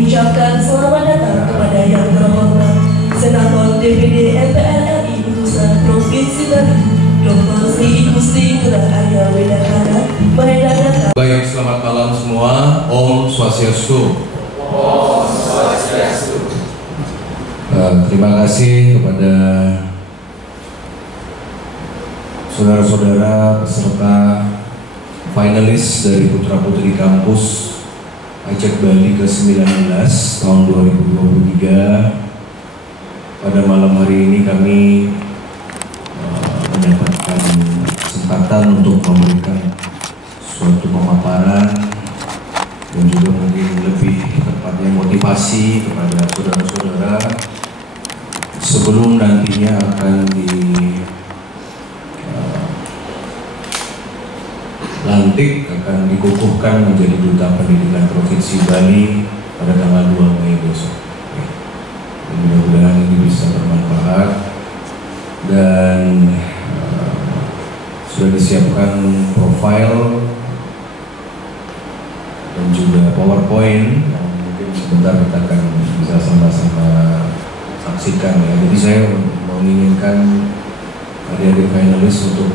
Ucapkan selamat datang kepada yang terhormat Senator DPD MPR RI Utusan Provinsi Bali, Dr. Sri Igusti Ngurah Arya Wedakana, Mahendra. Baik, selamat malam semua. Om Swastiastu. Om Swastiastu. Terima kasih kepada saudara-saudara peserta finalis dari Putra Putri Kampus Ajak Bali ke-19 tahun 2023. Pada malam hari ini kami mendapatkan kesempatan untuk memberikan suatu pemaparan dan juga mungkin lebih tepatnya motivasi kepada saudara-saudara sebelum nantinya akan dilantik, akan dikukuhkan menjadi Duta Pendidikan Provinsi Bali pada tanggal 2 Mei besok. Mudah-mudahan ini bisa bermanfaat dan sudah disiapkan profil dan juga PowerPoint yang mungkin sebentar kita akan bisa sama-sama saksikan ya. Jadi saya menginginkan adik-adik finalis untuk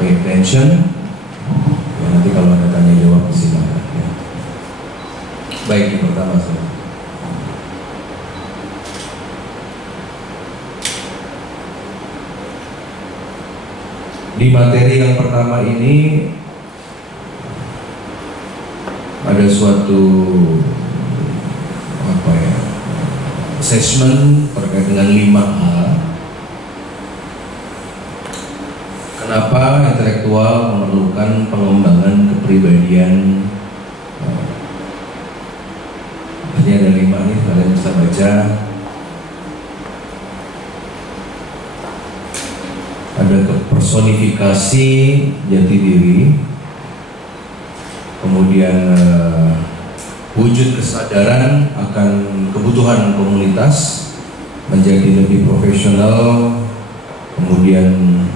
pay attention. Ya, nanti kalau ada tanya jawab silakan ya. Baik, yang pertama saya. Di materi yang pertama ini ada suatu assessment terkait dengan 5A. Kenapa intelektual memerlukan pengembangan kepribadian? Ini ada 5 nih, kalian bisa baca. Ada personifikasi jati diri, kemudian wujud kesadaran akan kebutuhan komunitas menjadi lebih profesional, kemudian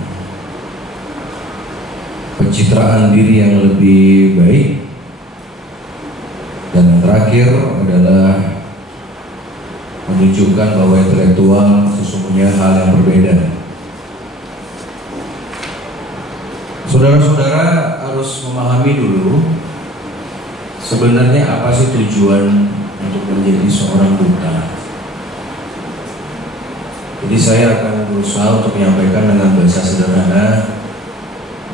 pencitraan diri yang lebih baik, dan yang terakhir adalah menunjukkan bahwa intelektual sesungguhnya hal yang berbeda. Saudara-saudara harus memahami dulu sebenarnya apa sih tujuan untuk menjadi seorang duta. Jadi saya akan berusaha untuk menyampaikan dengan bahasa sederhana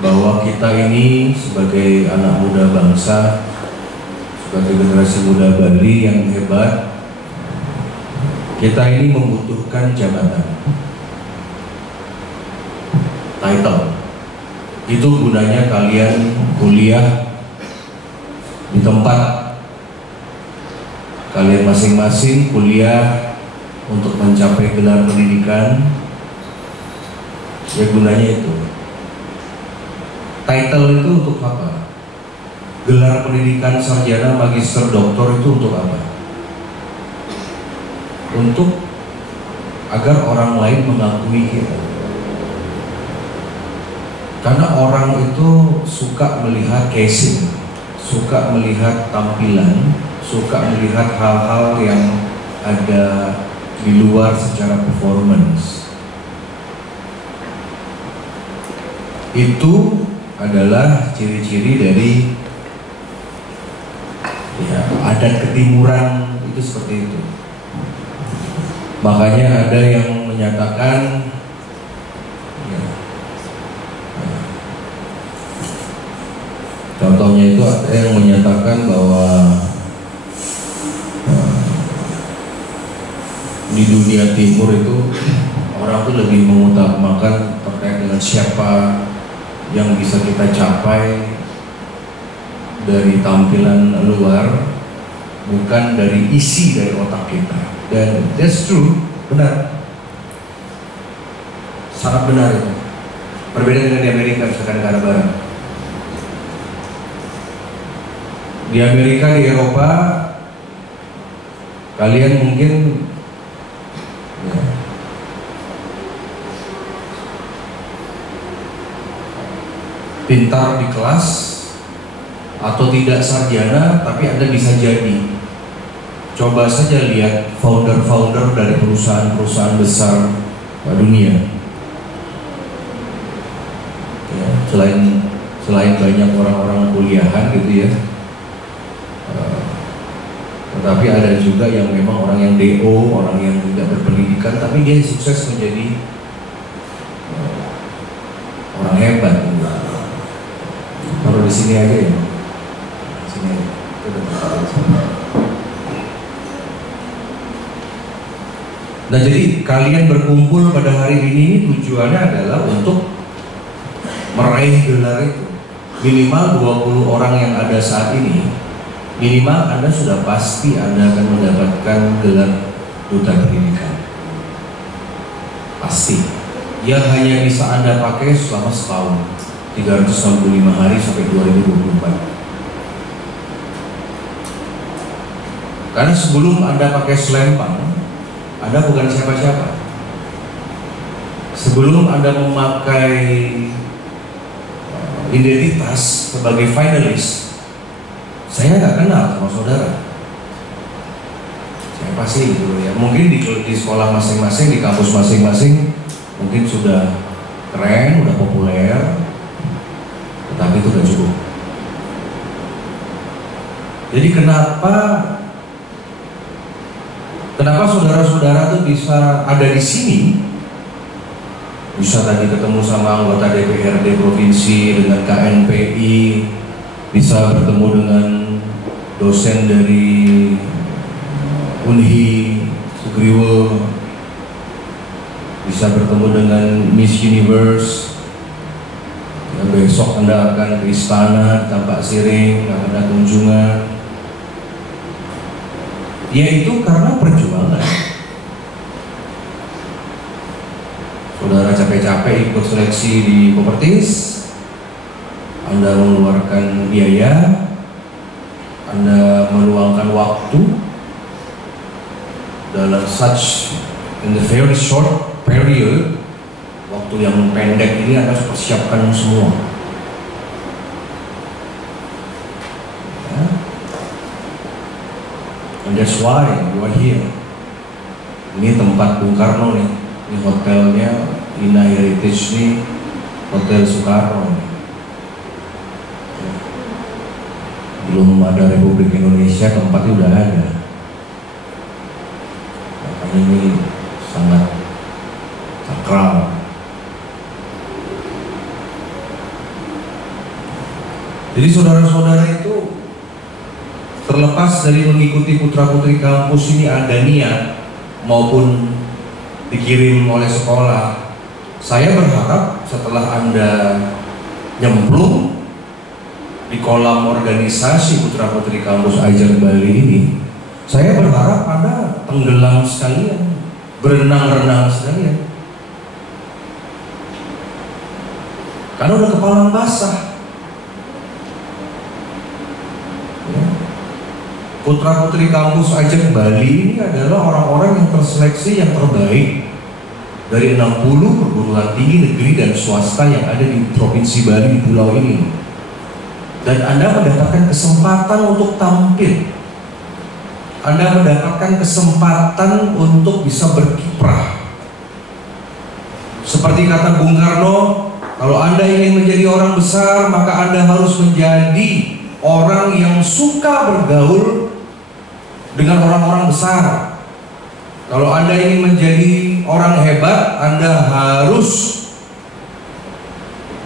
bahwa kita ini sebagai anak muda bangsa, sebagai generasi muda Bali yang hebat, kita ini membutuhkan jabatan, title. Itu gunanya kalian kuliah di tempat kalian masing-masing, kuliah untuk mencapai gelar pendidikan. Ya gunanya itu. Title itu untuk apa? Gelar pendidikan sarjana, magister, doktor itu untuk apa? Untuk agar orang lain mengakui kita. Karena orang itu suka melihat casing, suka melihat tampilan, suka melihat hal-hal yang ada di luar secara performance. Itu adalah ciri-ciri dari adat ketimuran, itu seperti itu. Makanya ada yang menyatakan contohnya itu ada yang menyatakan bahwa di dunia timur itu orang tuh lebih mengutamakan terkait dengan siapa yang bisa kita capai dari tampilan luar, bukan dari isi dari otak kita. Dan that's true, benar, sangat benar itu. Berbeda dengan di Amerika, misalkan negara barat. Di Amerika, di Eropa, kalian mungkin pintar di kelas atau tidak sarjana, tapi Anda bisa jadi Coba saja lihat founder-founder dari perusahaan-perusahaan besar dunia. Ya, selain banyak orang-orang kuliahan gitu ya, tetapi ada juga yang memang orang yang DO, orang yang tidak berpendidikan, tapi dia sukses menjadi orang hebat. Taruh di sini aja ya. Sini aja. Nah, jadi kalian berkumpul pada hari ini tujuannya adalah untuk meraih gelar itu. Minimal 20 orang yang ada saat ini, minimal Anda sudah pasti Anda akan mendapatkan gelar duta pendidikan. Pasti. Yang hanya bisa Anda pakai selama setahun, 365 hari sampai 2024. Karena sebelum Anda pakai selempang, Anda bukan siapa-siapa. Sebelum Anda memakai identitas sebagai finalis, saya nggak kenal sama saudara. Siapa sih gitu ya? Mungkin di sekolah masing-masing, di kampus masing-masing, mungkin sudah keren, udah populer, tetapi itu udah cukup. Jadi kenapa saudara-saudara tuh bisa ada di sini? Bisa tadi ketemu sama anggota DPRD provinsi dengan KNPI, bisa bertemu dengan dosen dari Unhi, Sugriwo, bisa bertemu dengan Miss Universe. Ya, besok Anda akan ke istana, tampak siring, akan ada kunjungan. Yaitu karena perjuangan. Saudara capek-capek ikut seleksi di Kopertis, Anda mengeluarkan biaya, Anda meluangkan waktu dalam in the very short period, waktu yang pendek ini Anda persiapkan semua. Ya. And that's why you are here. Ini tempat Bung Karno nih. Ini hotelnya Ina Heritage nih, Hotel Soekarno nih. Belum ada Republik Indonesia, tempatnya udah ada. Makanya ini sangat sakral. Jadi saudara-saudara itu, terlepas dari mengikuti putra-putri kampus ini ada niat maupun dikirim oleh sekolah, saya berharap setelah Anda nyemplung di kolam organisasi putra-putri kampus Ajar Bali ini, saya berharap Anda tenggelam sekalian, berenang-renang sekalian, karena udah kepala basah. Putra-putri kampus Ajak Bali ini adalah orang-orang yang terseleksi yang terbaik dari 60 perguruan tinggi negeri dan swasta yang ada di Provinsi Bali, di pulau ini. Dan Anda mendapatkan kesempatan untuk tampil. Anda mendapatkan kesempatan untuk bisa berkiprah. Seperti kata Bung Karno, kalau Anda ingin menjadi orang besar, maka Anda harus menjadi orang yang suka bergaul dengan orang-orang besar. Kalau Anda ingin menjadi orang hebat, Anda harus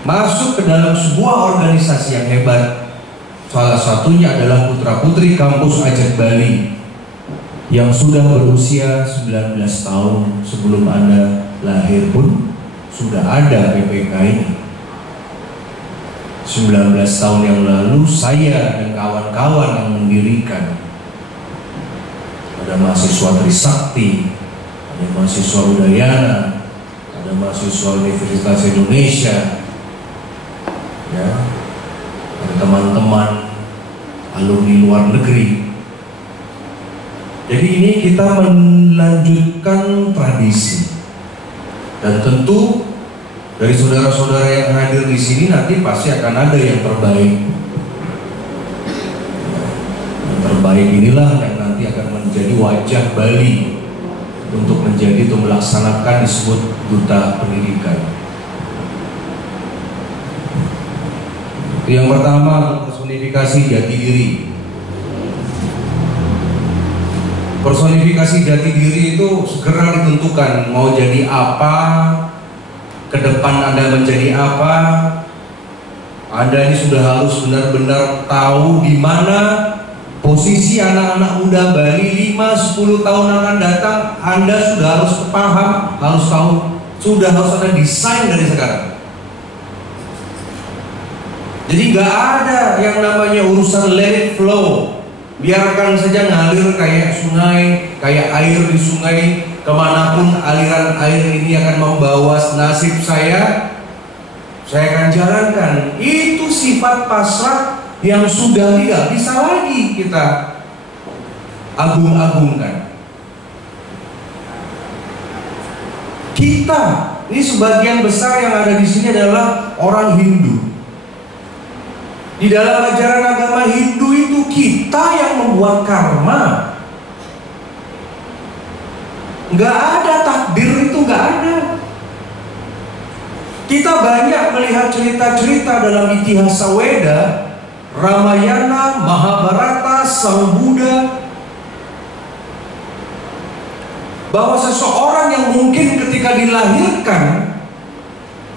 masuk ke dalam sebuah organisasi yang hebat. Salah satunya adalah putra-putri kampus Ajak Bali yang sudah berusia 19 tahun. Sebelum Anda lahir pun sudah ada PPK ini. 19 tahun yang lalu saya dan kawan-kawan yang mendirikan. Ada mahasiswa Trisakti, ada mahasiswa Udayana, ada mahasiswa Universitas Indonesia, ya, ada teman-teman alumni luar negeri. Jadi ini kita melanjutkan tradisi, dan tentu dari saudara-saudara yang hadir di sini nanti pasti akan ada yang terbaik. Yang terbaik inilah yang nanti akan menjadi menjadi wajah Bali untuk menjadi atau melaksanakan disebut duta pendidikan. Yang pertama, personifikasi jati diri. Personifikasi jati diri itu segera ditentukan mau jadi apa, ke depan Anda menjadi apa. Anda ini sudah harus benar-benar tahu di mana posisi anak-anak muda Bali 5-10 tahun akan datang. Anda sudah harus paham, harus tahu, sudah harus ada desain dari sekarang. Jadi nggak ada yang namanya urusan let it flow, biarkan saja ngalir kayak sungai, kayak air di sungai, kemanapun aliran air ini akan membawa nasib saya akan jalankan. Itu sifat pasrah yang sudah tidak bisa lagi kita agung-agungkan. Kita ini sebagian besar yang ada di sini adalah orang Hindu. Di dalam ajaran agama Hindu itu kita yang membuat karma. Nggak ada takdir, itu nggak ada. Kita banyak melihat cerita-cerita dalam Itihasa Weda, Ramayana, Mahabharata, Sang Buddha, bahwa seseorang yang mungkin ketika dilahirkan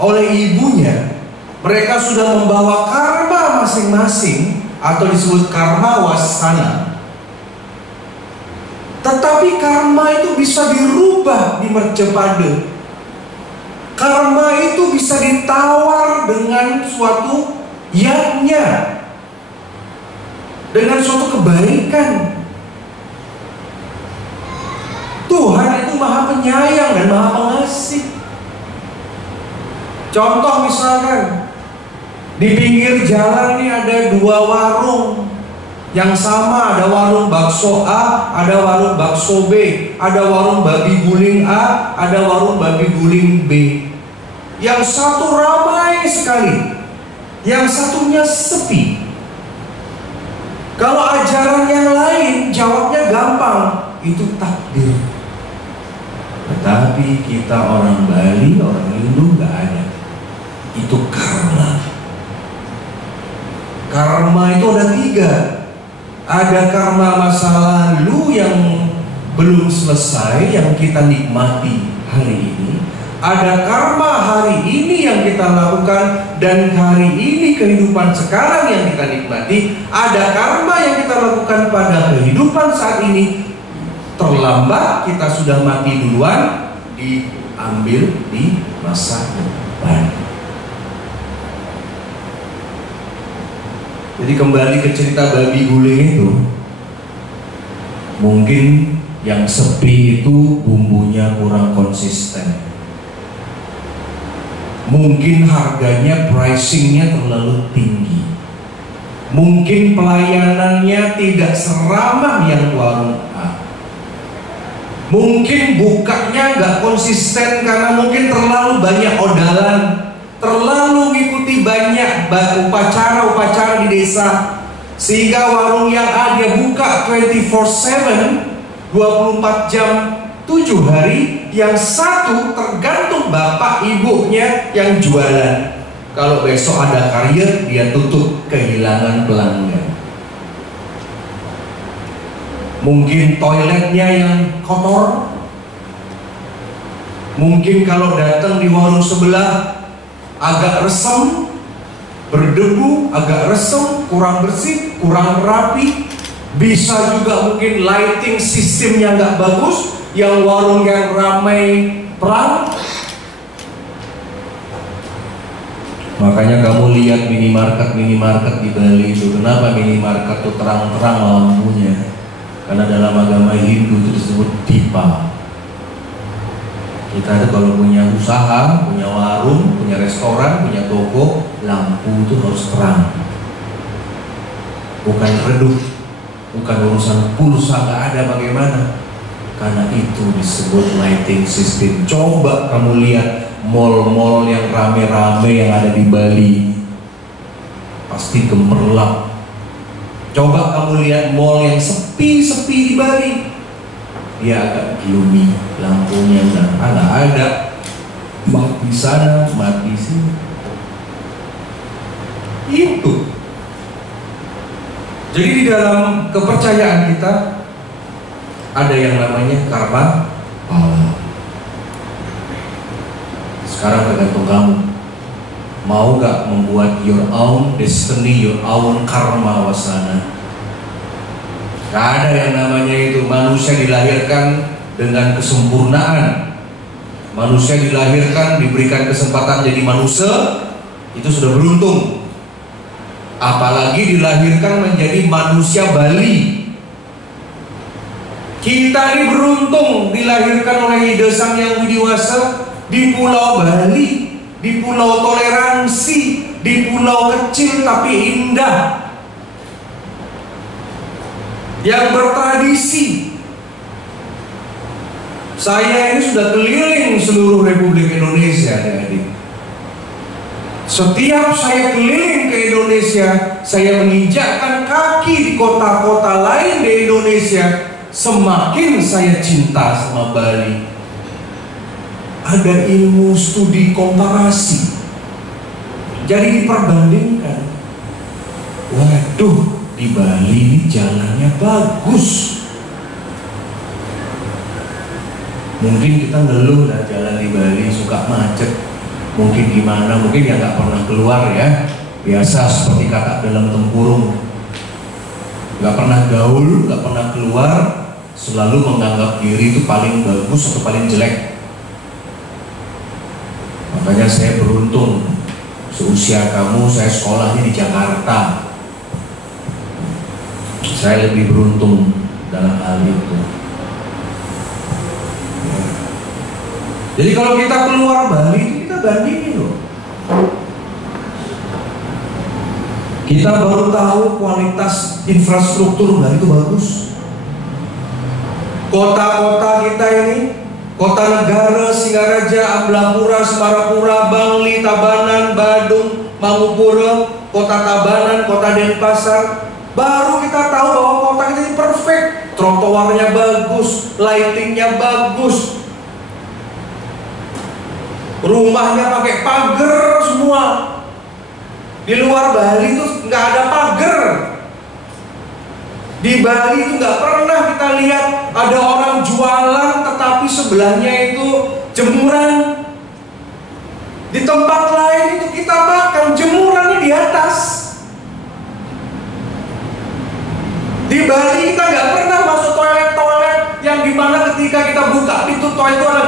oleh ibunya, mereka sudah membawa karma masing-masing atau disebut karma wasana. Tetapi karma itu bisa dirubah di Mercepada. Karma itu bisa ditawar dengan suatu yatnya, dengan suatu kebaikan. Tuhan itu Maha Penyayang dan Maha Pengasih. Contoh misalkan di pinggir jalan ini ada 2 warung yang sama, ada warung bakso A, ada warung bakso B, ada warung babi guling A, ada warung babi guling B. Yang satu ramai sekali, yang satunya sepi. Kalau ajaran yang lain jawabnya gampang, itu takdir. Tetapi kita orang Bali, orang Hindu nggak ada. Itu karma. Karma itu ada 3. Ada karma masa lalu yang belum selesai, yang kita nikmati hari ini. Ada karma hari ini yang kita lakukan, dan hari ini kehidupan sekarang yang kita nikmati. Ada karma yang kita lakukan pada kehidupan saat ini. Terlambat, kita sudah mati duluan, diambil di masa depan. Jadi kembali ke cerita babi guling itu, mungkin yang sepi itu bumbunya kurang konsisten. Mungkin harganya, pricingnya terlalu tinggi. Mungkin pelayanannya tidak seramah yang warung A. Mungkin bukanya nggak konsisten karena mungkin terlalu banyak odalan, terlalu mengikuti banyak upacara-upacara di desa, sehingga warung yang ada buka 24/7, 24 jam 7 hari, yang satu tergantung bapak ibunya yang jualan. Kalau besok ada karya, dia tutup, kehilangan pelanggan. Mungkin toiletnya yang kotor. Mungkin kalau datang di warung sebelah agak resem, berdebu, agak resem, kurang bersih, kurang rapi. Bisa juga mungkin lighting sistemnya nggak bagus, yang warung yang ramai perang. Makanya kamu lihat minimarket di Bali itu, kenapa minimarket itu terang-terang lampunya? Karena dalam agama Hindu itu disebut dipa. Kita ada kalau punya usaha, punya warung, punya restoran, punya toko, lampu itu harus terang, bukan redup, bukan urusan pulsa, nggak ada bagaimana. Karena itu disebut lighting system. Coba kamu lihat mall-mall yang rame-rame yang ada di Bali, pasti gemerlap. Coba kamu lihat mall yang sepi-sepi di Bali, dia agak gloomy, lampunya nggak ada, mati sana, mati sini. Itu. Jadi di dalam kepercayaan kita ada yang namanya karma pala. Sekarang tergantung kamu, mau gak membuat your own destiny, your own karma wasana. Gak ada yang namanya itu. Manusia dilahirkan dengan kesempurnaan. Manusia dilahirkan, diberikan kesempatan jadi manusia, itu sudah beruntung. Apalagi dilahirkan menjadi manusia Bali. Kita ini beruntung dilahirkan oleh Ide Sang Yang Widiwasa di Pulau Bali, di pulau toleransi, di pulau kecil tapi indah, yang bertradisi. Saya ini sudah keliling seluruh Republik Indonesia, adik-adik. Setiap saya keliling ke Indonesia, saya menginjakkan kaki di kota-kota lain di Indonesia, semakin saya cinta sama Bali. Ada ilmu studi komparasi, jadi diperbandingkan. Waduh, di Bali jalannya bagus. Mungkin kita ngeluh lah jalan di Bali suka macet. Mungkin gimana, mungkin ya nggak pernah keluar ya. Biasa seperti kakak dalam tempurung, nggak pernah gaul, nggak pernah keluar, selalu menganggap diri itu paling bagus atau paling jelek. Makanya saya beruntung, seusia kamu saya sekolahnya di Jakarta. Saya lebih beruntung dalam hal itu. Ya. Jadi kalau kita keluar Bali, kita bandingin loh. Kita baru tahu kualitas infrastruktur Bali itu bagus. Kota-kota kita ini, Kota Negara, Singaraja, Amblapura, Semarapura, Bangli, Tabanan, Badung, Mangupura, Kota Tabanan, Kota Denpasar, baru kita tahu bahwa kota kita ini perfect. Trotoarnya bagus, lightingnya bagus, rumahnya pakai pagar semua. Di luar Bali itu nggak ada pagar. Di Bali itu nggak pernah kita lihat ada orang jualan tetapi sebelahnya itu jemuran. Di tempat lain itu kita makan jemurannya di atas. Di Bali kita nggak pernah masuk toilet-toilet yang dimana ketika kita buka pintu toilet itu ada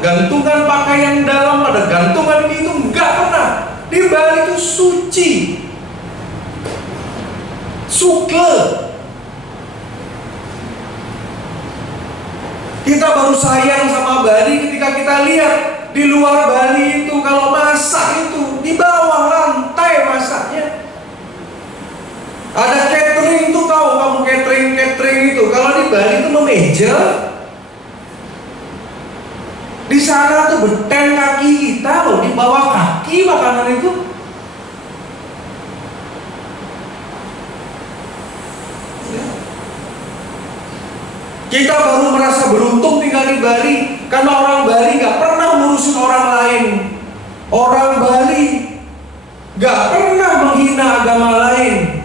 gantungan pakaian dalam, ada gantungan ini, itu nggak pernah. Di Bali itu suci, sukle. Kita baru sayang sama Bali ketika kita lihat di luar Bali itu kalau masak itu di bawah lantai masaknya. Ada catering tuh, tahu kamu catering itu. Kalau di Bali itu memeja. Di sana tuh beten kaki kita loh, di bawah kaki makanan itu. Kita baru merasa beruntung tinggal di Bali karena orang Bali gak pernah ngurusin orang lain. Orang Bali gak pernah menghina agama lain.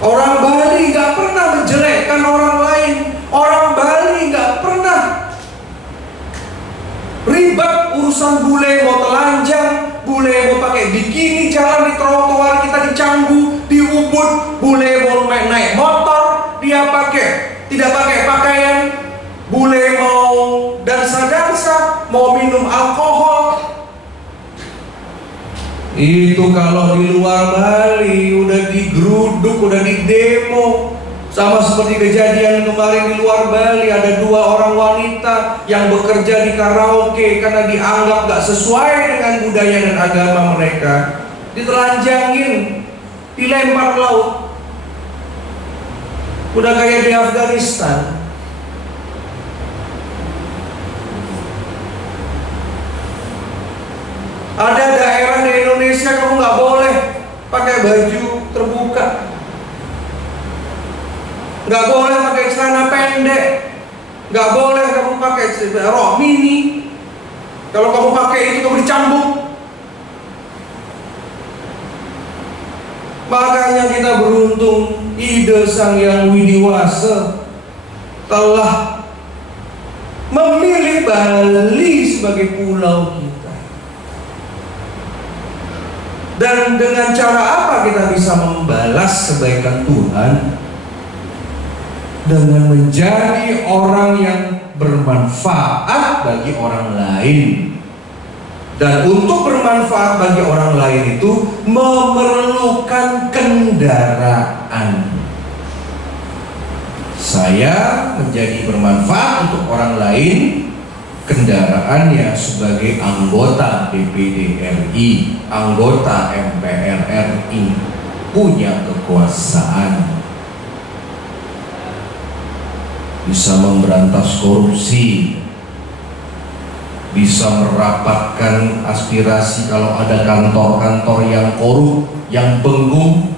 Orang Bali gak pernah menjelekkan orang lain. Orang Bali gak pernah ribet urusan bule mau telanjang, bule mau pakai bikini jalan di trotoar kita di Canggu, di Ubud, bule mau naik motor, dia tidak pakai pakaian, bule mau dansa-dansa, mau minum alkohol. Itu kalau di luar Bali udah digeruduk, udah didemo. Sama seperti kejadian kemarin di luar Bali, ada 2 orang wanita yang bekerja di karaoke karena dianggap gak sesuai dengan budaya dan agama mereka. Ditelanjangin, dilempar laut. Udah kayak di Afghanistan. Ada daerah di Indonesia kamu gak boleh pakai baju terbuka. nggak boleh pakai celana pendek, nggak boleh kamu pakai rok mini. Kalau kamu pakai itu kamu dicambuk. Makanya kita beruntung, ide Sang Yang Widiwasa telah memilih Bali sebagai pulau kita. Dan dengan cara apa kita bisa membalas kebaikan Tuhan? Dengan menjadi orang yang bermanfaat bagi orang lain. Dan untuk bermanfaat bagi orang lain itu memerlukan kendaraan. Saya menjadi bermanfaat untuk orang lain, kendaraannya sebagai anggota DPD RI, anggota MPR RI, punya kekuasaan, bisa memberantas korupsi, bisa merapatkan aspirasi kalau ada kantor-kantor yang korup, yang benggung,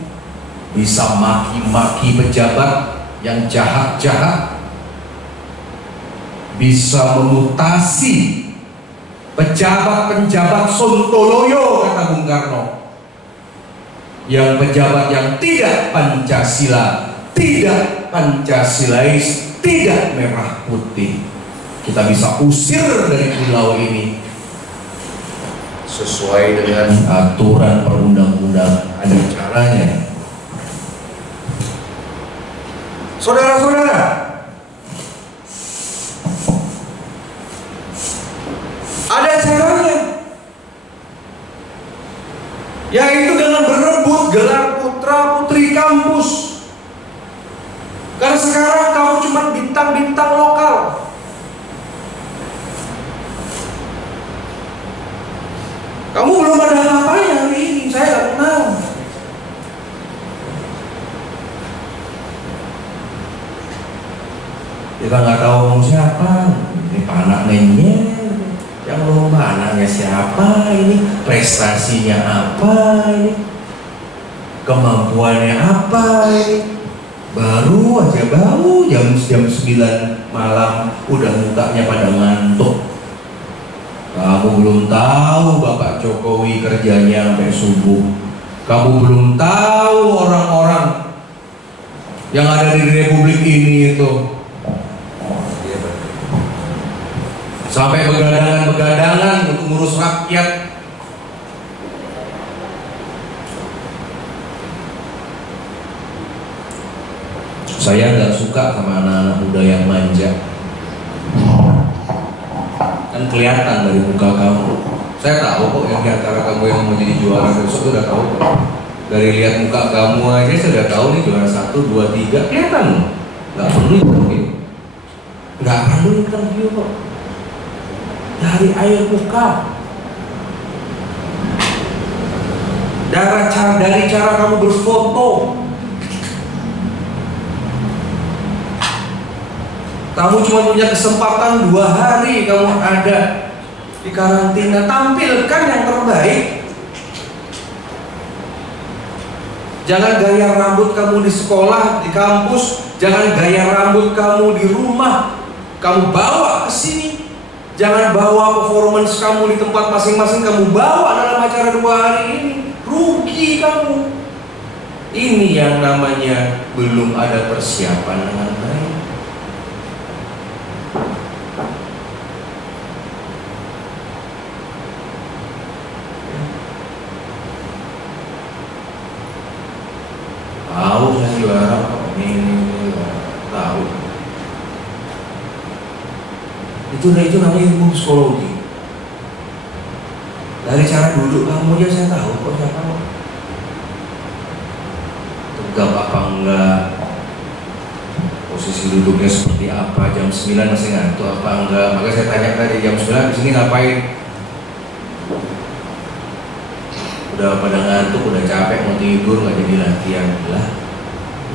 bisa maki-maki pejabat yang jahat-jahat, bisa memutasi pejabat-pejabat sontoloyo, kata Bung Karno, yang pejabat yang tidak Pancasila, tidak Pancasilais, tidak merah putih. Kita bisa usir dari pulau ini sesuai dengan aturan perundang-undangan, ada caranya. Saudara-saudara, ada caranya, yaitu dengan berebut gelar putra-putri kampus. Karena sekarang kamu cuma bintang-bintang lokal. Kamu belum ada apa-apanya hari ini, saya nggak kenal. Kita nggak tahu mau siapa. Ini anak nenyel, yang lomba anaknya siapa ini, prestasinya apa ini, kemampuannya apa ini. Baru jam 9 malam udah mukanya pada ngantuk. Kamu belum tahu Bapak Jokowi kerjanya sampai subuh. Kamu belum tahu orang-orang yang ada di Republik ini itu sampai begadangan-begadangan untuk ngurus rakyat. Saya nggak suka sama anak-anak muda yang manja. Kan kelihatan dari muka kamu. Saya tahu kok yang diantara kamu yang mau jadi juara besok, udah tahu kok. Dari lihat muka kamu aja saya udah tahu nih juara 1, 2, 3 kelihatan. Nggak perlu interview. Nggak perlu interview kok. Dari air muka. Dari cara kamu berfoto. Kamu cuma punya kesempatan 2 hari kamu ada di karantina. Tampilkan yang terbaik. Jangan gaya rambut kamu di sekolah, di kampus. Jangan gaya rambut kamu di rumah. Kamu bawa ke sini. Jangan bawa performance kamu di tempat masing-masing. Kamu bawa dalam acara 2 hari ini. Rugi kamu. Ini yang namanya belum ada persiapan dengan baik. Tahu saya juara kok, ini tahu. Itu namanya ilmu psikologi. Dari cara duduk kamu aja saya tahu kok siapa kok. Tegap apa enggak, posisi duduknya seperti apa, jam 9 masih ngantuk apa enggak. Maka saya tanya tadi jam 9 di sini ngapain? Udah pada ngantuk, udah capek, mau tidur, nggak jadi latihan. Lah,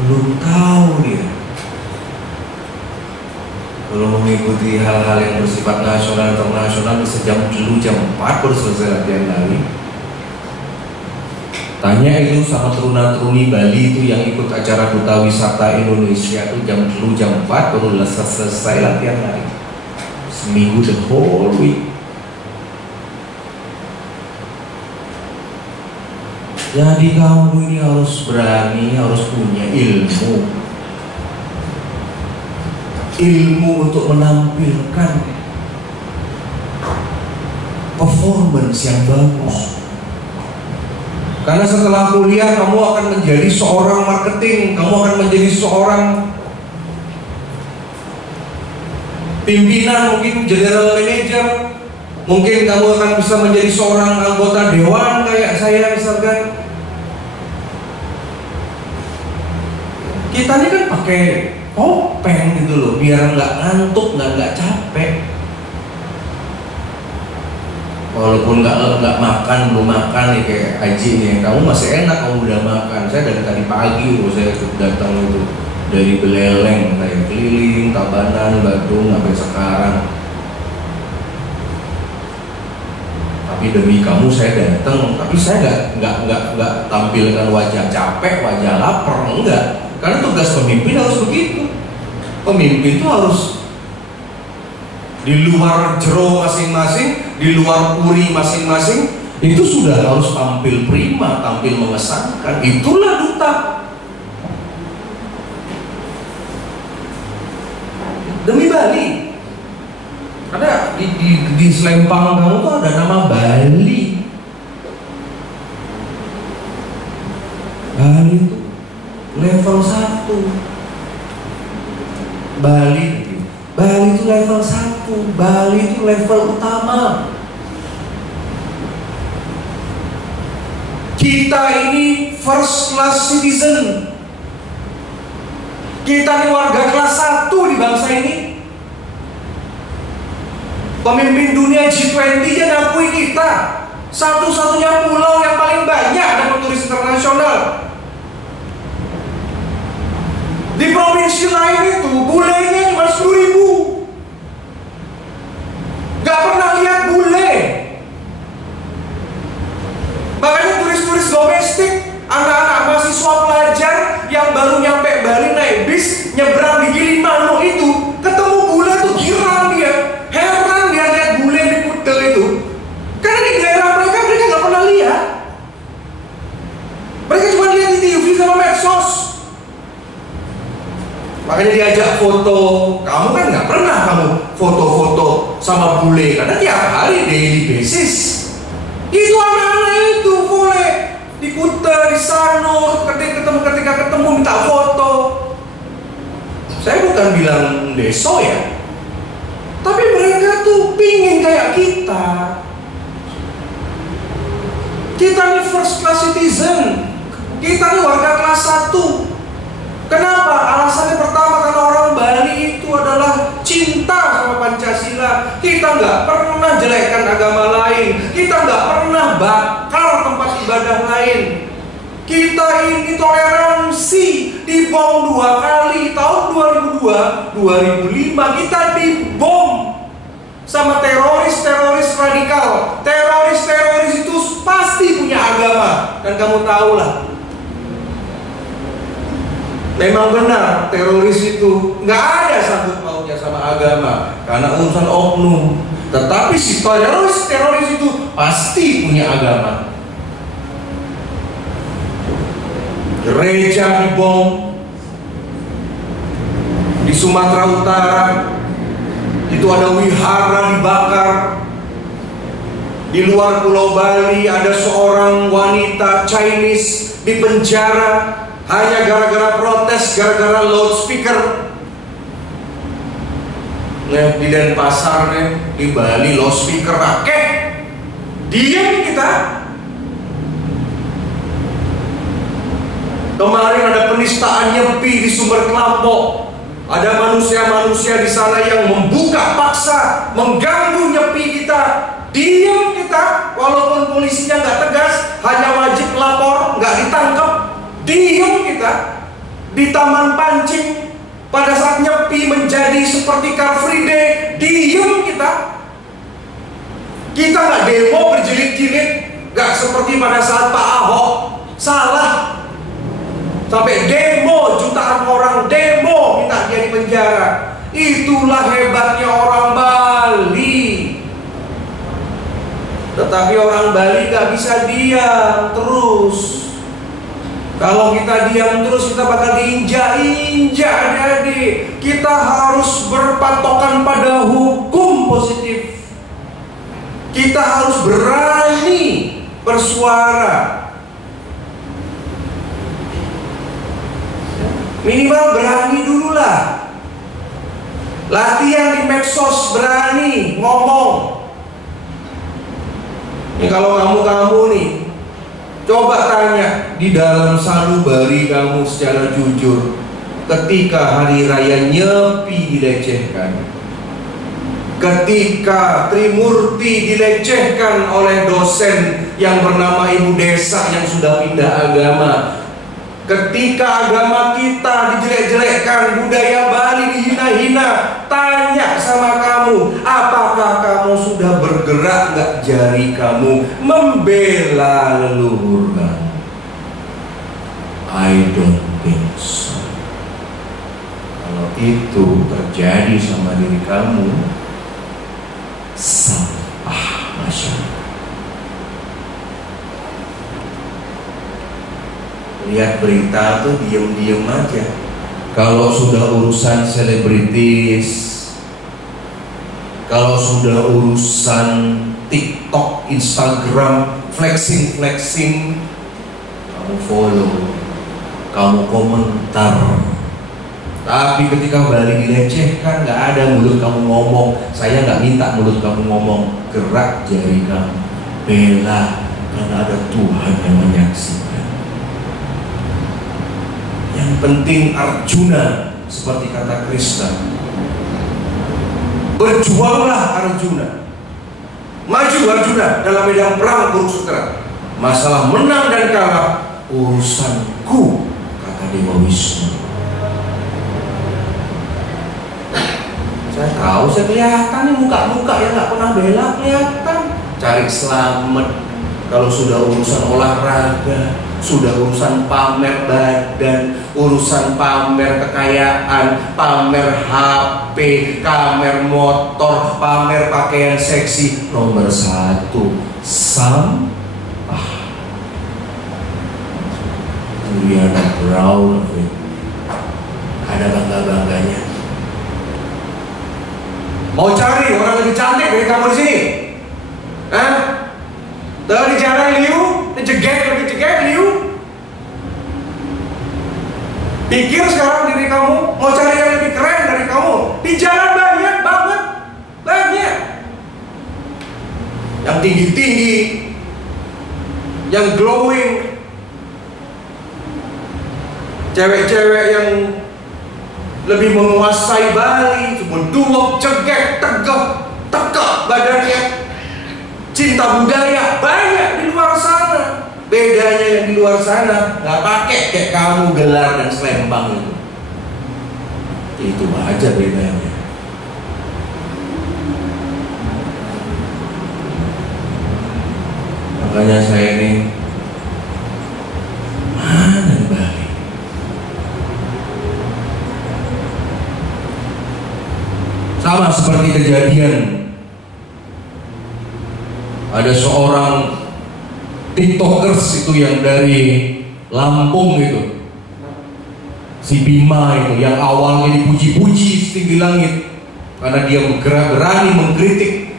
belum tahu dia. Kalau mengikuti hal-hal yang bersifat nasional internasional bisa jam 4 baru selesai latihan lagi. Tanya itu sama teruna-teruni Bali itu yang ikut acara Duta Wisata Indonesia itu jam 4 baru selesai latihan lari. Seminggu the whole week. Jadi kamu ini harus berani, harus punya ilmu untuk menampilkan performance yang bagus. Karena setelah kuliah kamu akan menjadi seorang marketing, kamu akan menjadi seorang pimpinan, mungkin general manager, mungkin kamu akan bisa menjadi seorang anggota dewan kayak saya misalkan. Kita ini kan pakai topeng gitu loh, biar nggak ngantuk, nggak capek. Walaupun nggak makan, belum makan nih kayak Haji nih, kamu masih enak, kamu udah makan. Saya dari tadi pagi loh, saya datang itu dari Beleleng, naik keliling, Tabanan, Badung, sampai sekarang. Tapi demi kamu saya datang, tapi saya nggak tampilkan wajah capek, wajah lapar, enggak. Karena tugas pemimpin harus begitu. Pemimpin itu harus di luar jero masing-masing, di luar puri masing-masing, itu sudah harus tampil prima, tampil mengesankan. Itulah duta. Demi Bali. Ada di selempang kamu tuh ada nama Bali. Bali itu level 1. Bali itu level 1, Bali itu level utama. Kita ini first class citizen. Kita ini warga kelas 1 di bangsa ini. Pemimpin dunia G20 aja ngakui kita satu-satunya pulau yang paling banyak dapat turis internasional. Di provinsi lain itu bulenya cuma 10.000. Gak pernah lihat bule. Makanya turis-turis domestik, anak-anak mahasiswa pelajar yang baru nyampe Bali naik bis, nyebrang di Gilimanuk itu, ketemu bule tuh girang dia. Heran dia lihat bule di Kuta itu. Karena di daerah mereka gak pernah lihat. Mereka cuma lihat di TV sama medsos. Makanya diajak foto. Kamu kan nggak pernah kamu foto-foto sama bule, karena tiap hari daily basis. Itu anak-anak itu boleh di Kuta, di Sanur, ketika ketemu minta foto. Saya bukan bilang deso ya, tapi mereka tuh pingin kayak kita. Kita nih first class citizen. Kita nih warga kelas 1. Kenapa? Alasannya pertama, karena orang Bali itu adalah cinta sama Pancasila. Kita nggak pernah jelekkan agama lain. Kita nggak pernah bakar tempat ibadah lain. Kita ini toleransi. Dibom 2 kali. Tahun 2002, 2005 kita dibom sama teroris radikal. Teroris itu pasti punya agama. Dan kamu tahu lah, memang benar teroris itu nggak ada sangkut pautnya sama agama, karena urusan oknum. Tetapi si teroris itu pasti punya agama. Gereja dibom di Sumatera Utara, itu ada wihara dibakar. Di luar Pulau Bali ada seorang wanita Chinese di penjara hanya gara-gara protes, gara-gara loudspeaker. Nah, di Denpasar nih, di Bali loudspeaker rakeh. Diam kita. Kemarin ada penistaan nyepi di Sumber Kelampok. Ada manusia-manusia di sana yang membuka paksa, mengganggu nyepi kita. Diam kita, walaupun polisinya nggak tegas, hanya wajib lapor, nggak ditangkap. Diam kita. Di Taman Pancing pada saat nyepi menjadi seperti Car Free Day, diam kita. Kita nggak demo berjilid-jilid, nggak seperti pada saat Pak Ahok Salah. Sampai demo, jutaan orang demo minta dia di penjara. Itulah hebatnya orang Bali. Tetapi orang Bali gak bisa diam terus. Kalau kita diam terus, kita bakal diinjak-injak, adik-adik. Kita harus berpatokan pada hukum positif. Kita harus berani bersuara. Minimal berani dulu lah. Latihan di medsos, berani ngomong. Ini kalau kamu nih, coba tanya di dalam sanubari kamu secara jujur, ketika hari raya Nyepi dilecehkan, ketika Trimurti dilecehkan oleh dosen yang bernama ibu desa yang sudah pindah agama, ketika agama kita dijelek-jelekkan, budaya Bali dihina-hina, tanya sama kamu, apakah kamu sudah bergerak nggak jari kamu membela leluhur kamu? I don't think so. Kalau itu terjadi sama diri kamu, sampah masyarakat. Lihat berita tuh diem-diem aja. Kalau sudah urusan selebritis, kalau sudah urusan TikTok, Instagram, flexing, kamu follow, kamu komentar. Tapi ketika Bali dilecehkan, gak ada mulut kamu ngomong. Saya gak minta mulut kamu ngomong, gerak jari kamu, bela, karena ada Tuhan yang menyaksikan. Yang penting Arjuna, seperti kata Krishna, berjuanglah Arjuna, maju Arjuna dalam medan perang Kurukshetra. Masalah menang dan kalah urusanku, kata Dewa Wisnu. Saya tahu, saya kelihatan nih muka-muka yang gak pernah bela kelihatan. Cari selamat. Kalau sudah urusan olahraga, sudah urusan pamer badan, urusan pamer kekayaan, pamer HP, pamer motor, pamer pakaian seksi, nomor 1 sampah. We are not proud of it. Ada bangga-bangganya. Mau cari orang lebih cantik dari kamu di sini? Hah? Dari jalan liu, lebih jeget liu. Pikir sekarang diri kamu mau cari yang lebih keren dari kamu. Di jalan banyak banget, banyak. Yang tinggi-tinggi, yang glowing, cewek-cewek yang lebih menguasai Bali, cuma duop, cegek, tegak badannya. Cinta budaya banyak di luar sana. Bedanya yang di luar sana nggak pakai kayak kamu gelar dan selempang itu. Itu aja bedanya. Makanya saya ini mana di Bali? Sama seperti kejadian ada seorang TikTokers itu yang dari Lampung itu, si Bima itu, yang awalnya dipuji-puji setinggi langit karena dia berani mengkritik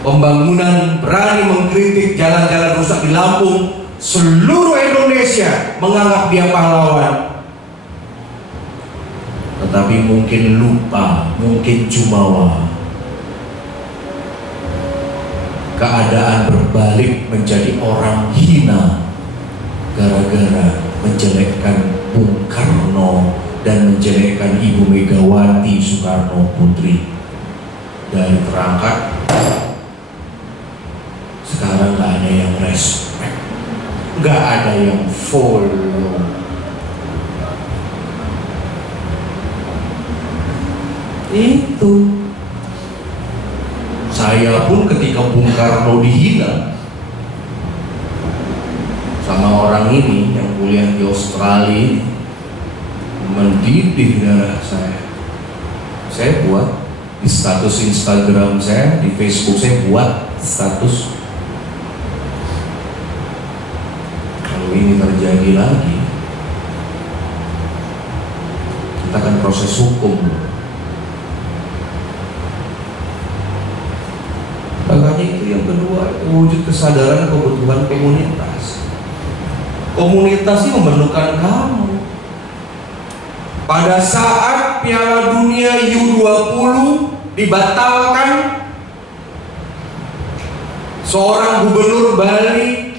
pembangunan, berani mengkritik jalan-jalan rusak di Lampung. Seluruh Indonesia menganggap dia pahlawan. Tetapi mungkin lupa, mungkin jumawa, keadaan berbalik menjadi orang hina gara-gara menjelekkan Bung Karno dan menjelekkan Ibu Megawati Soekarno Putri. Dari terangkat sekarang gak ada yang respect, gak ada yang follow. Itu saya pun ketika Bung Karno dihina, sama orang ini yang kuliah di Australia ini, mendidih darah saya. Saya buat di status Instagram saya, di Facebook saya buat status, kalau ini terjadi lagi, kita akan proses hukum. Makanya itu yang kedua, wujud kesadaran kebutuhan komunitas. Komunitas ini memerlukan kamu. Pada saat Piala Dunia U20 dibatalkan, seorang gubernur Bali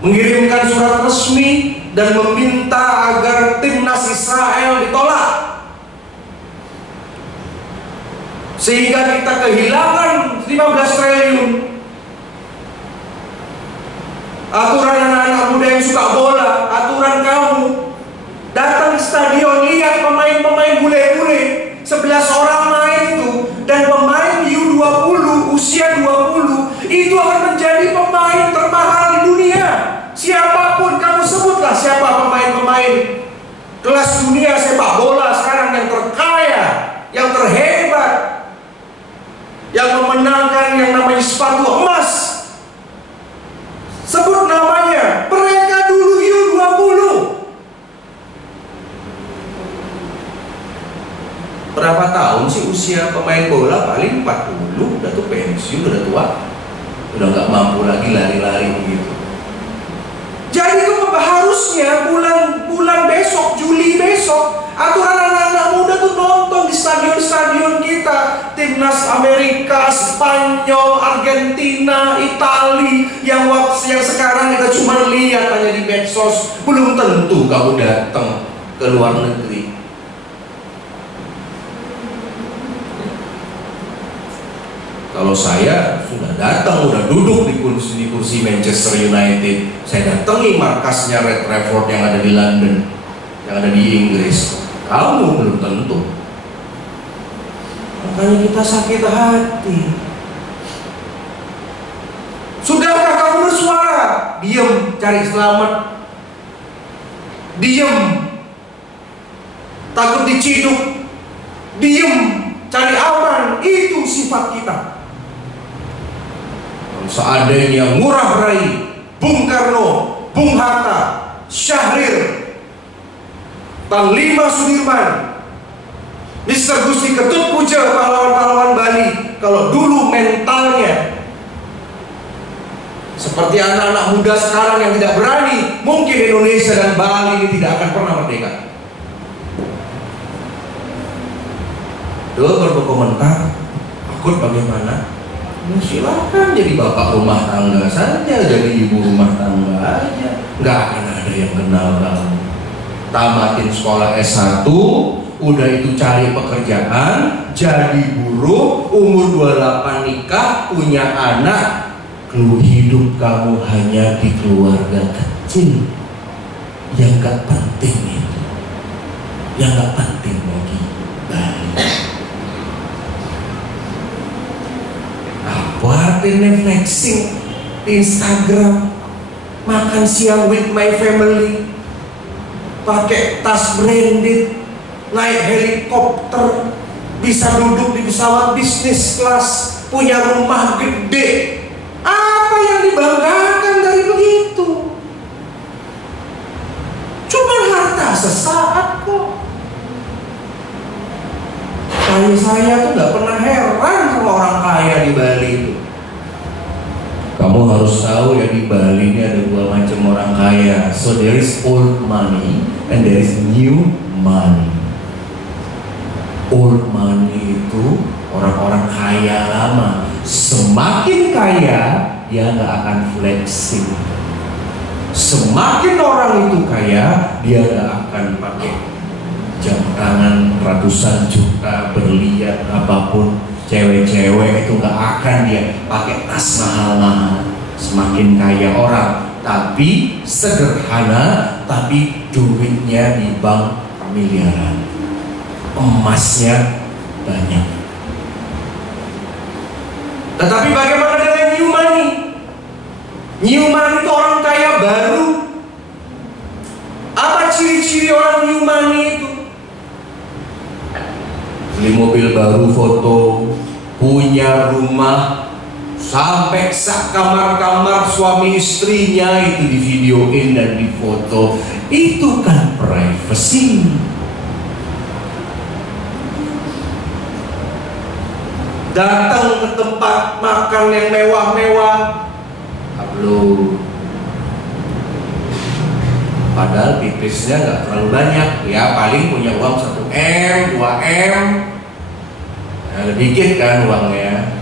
mengirimkan surat resmi dan meminta agar timnas Israel ditolak, sehingga kita kehilangan 15 triliun. Aturan anak-anak muda yang suka bola, aturan kamu datang di stadion, lihat pemain-pemain bule-bule 11 orang main itu, dan pemain U20 usia 20 itu akan menjadi pemain termahal di dunia. Siapapun kamu sebutlah, siapa pemain-pemain kelas dunia sepak bola sekarang yang terkaya, yang terhebat, yang memenangkan yang namanya sepatu emas, sebut namanya. Mereka dulu U20. Berapa tahun sih usia pemain bola? Paling 40, udah tuh pensiun, udah tua, udah nggak mampu lagi lari-lari begitu. Jadi harusnya bulan besok, Juli besok, aturan anak-anak muda tuh nonton di stadion-stadion kita, timnas Amerika, Spanyol, Argentina, Itali, yang sekarang kita cuma lihat hanya di medsos. Belum tentu kamu datang ke luar negeri. Kalau saya sudah datang, sudah duduk di kursi Manchester United, saya datangi markasnya Red Trafford yang ada di London, yang ada di Inggris. Kamu belum tentu. Makanya kita sakit hati. Sudahkah kamu bersuara? Diam, cari selamat. Diam, takut diciduk. Diam, cari aman. Itu sifat kita. Seandainya Ngurah Rai, Bung Karno, Bung Hatta, Syahrir, Panglima Sudirman, Mr. Gusti Ketut Puja, pahlawan-pahlawan Bali, kalau dulu mentalnya seperti anak-anak muda sekarang yang tidak berani, mungkin Indonesia dan Bali ini tidak akan pernah merdeka. Tuh berkomentar, takut bagaimana? Ya silakan jadi bapak rumah tangga saja, jadi ibu rumah tangga aja, nggak akan ada yang kenal kamu. Tamatin sekolah S1, udah itu cari pekerjaan, jadi buruh, umur 28 nikah, punya anak. Hidup kamu hanya di keluarga kecil yang gak penting itu, yang gak penting bagi Bali. Apa artinya flexing di Instagram, makan siang with my family, pakai tas branded, naik helikopter, bisa duduk di pesawat bisnis kelas, punya rumah gede. Apa yang dibanggakan dari begitu? Cuma harta sesaat kok. Saya tuh gak pernah heran sama orang kaya di Bali itu. Kamu harus tahu ya, di Bali ini ada dua macam orang kaya. So there is old money and there is new money. Old money itu orang-orang kaya lama. Semakin kaya dia nggak akan flexing. Semakin orang itu kaya dia nggak akan pakai jam tangan ratusan juta, berlian apapun. Cewek-cewek itu nggak akan dia pakai tas mahal-mahal. Semakin kaya orang, tapi sederhana, tapi duitnya di bank miliaran, emasnya banyak. Tetapi bagaimana dengan new money? New money itu orang kaya baru. Apa ciri-ciri orang new money itu? Beli mobil baru, foto, punya rumah, sampai sak kamar-kamar suami istrinya itu di videoin dan di foto. Itu kan privacy. Datang ke tempat makan yang mewah-mewah, upload. Padahal pipisnya nggak terlalu banyak, ya paling punya uang 1M, 2M, nah, dikit kan uangnya.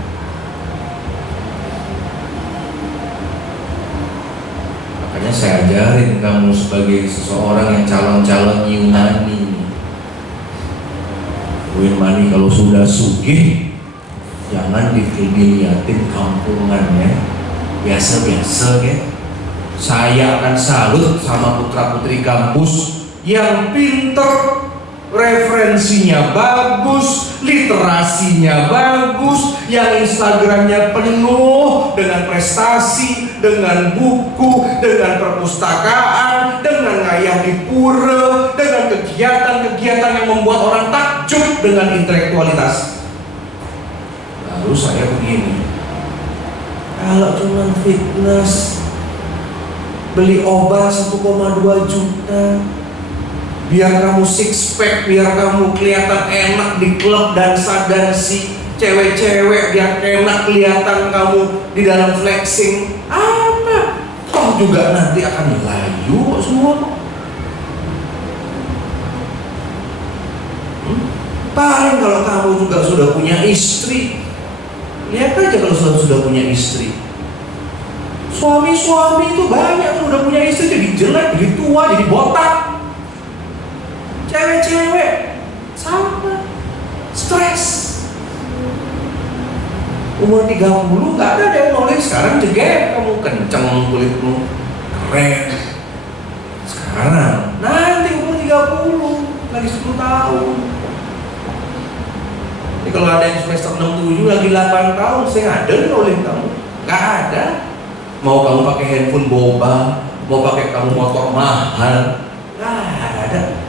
Makanya saya ajarin kamu sebagai seseorang yang calon-calon new money. New money kalau sudah sugih, jangan dilihatin kampungannya, biasa-biasa ya. Saya akan salut sama putra-putri kampus yang pinter, referensinya bagus, literasinya bagus, yang Instagramnya penuh dengan prestasi, dengan buku, dengan perpustakaan, dengan ngayah di pura, dengan kegiatan-kegiatan yang membuat orang takjub dengan intelektualitas. Lalu saya begini, kalau cuma fitness, beli obat 1,2 juta, biar kamu six pack, biar kamu kelihatan enak di klub dansa-dansi, cewek-cewek biar enak kelihatan kamu di dalam flexing. Apa? Toh juga nanti akan layu semua. Paling kalau kamu juga sudah punya istri, lihat aja kalau sudah punya istri. Suami-suami itu banyak tuh udah punya istri jadi jelek, jadi tua, jadi botak. Cewek-cewek sama, stres. Umur 30 nggak ada yang nulis, sekarang jeget kamu kenceng kulitmu, keren. Sekarang nanti umur 30 lagi 10 tahun. Jadi kalau ada yang semester 6-7 lagi 8 tahun, saya ada nulis kamu, nggak ada. Mau kamu pakai handphone boba, mau pakai kamu motor mahal, nggak ada.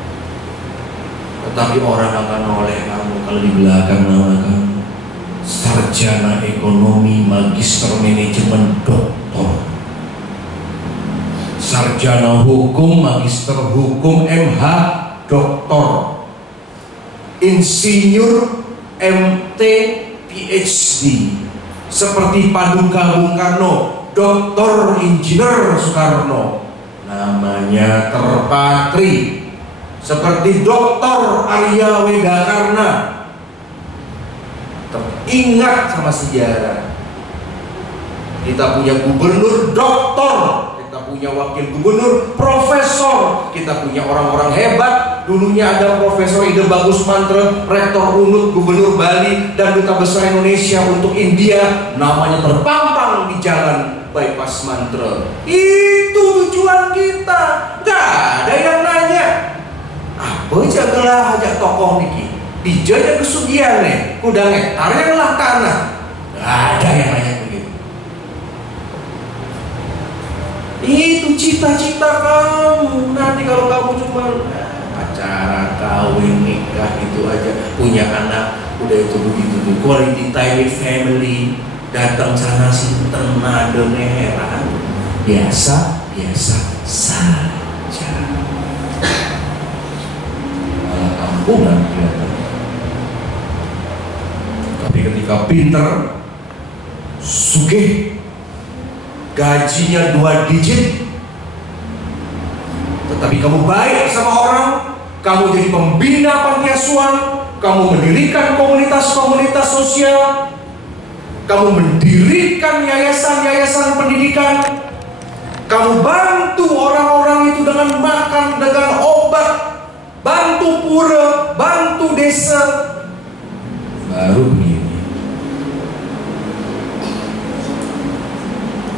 Tetapi orang akan noleh kamu kalau di belakang nama kamu sarjana ekonomi, magister manajemen, doktor, sarjana hukum, magister hukum, MH, doktor, insinyur, MT, PhD, seperti Paduka Bung Karno, Doktor Insinyur Soekarno, namanya terpatri. Seperti Doktor Arya Wedakarna, teringat sama sejarah. Kita punya gubernur doktor, kita punya wakil gubernur profesor, kita punya orang-orang hebat. Dulunya ada Profesor Ide Bagus Mantra, Rektor UNUD, Gubernur Bali, dan Duta Besar Indonesia untuk India, namanya terpampang di jalan bypass Mantra. Itu tujuan kita. Gak ada yang nanya apa jagalah aja tokoh niki dijajah kesugihan nih kudang hektarnya lah tanah. Gak ada yang nanya begitu. Itu cita-cita kamu. Nanti kalau kamu cuma acara kawin nikah itu aja, punya anak udah itu begitu tuh, quality time with family, datang sana sini nada heran, biasa saja. Malah kampungan kelihatan. Tapi ketika pinter, sugih, gajinya 2 digit, tetapi kamu baik sama orang, kamu jadi pembina panti asuhan, kamu mendirikan komunitas-komunitas sosial, kamu mendirikan yayasan-yayasan pendidikan, kamu bantu orang-orang itu dengan makan, dengan obat, bantu pura, bantu desa, baru begini.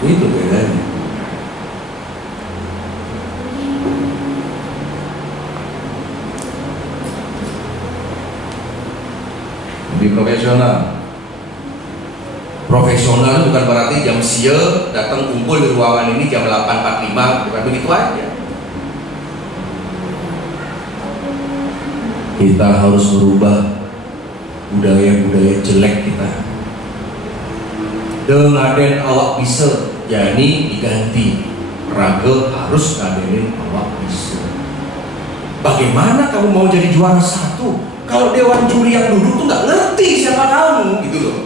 Itu bedanya. Lebih profesional. Profesional bukan berarti jam siang datang kumpul di ruangan ini jam 8.45, bukan begitu aja. Kita harus merubah budaya-budaya jelek kita. Ngaden awak bisa, jadi diganti raga harus ngadenin awak bisa. Bagaimana kamu mau jadi juara satu kalau dewan juri yang duduk tuh nggak ngerti siapa kamu gitu loh?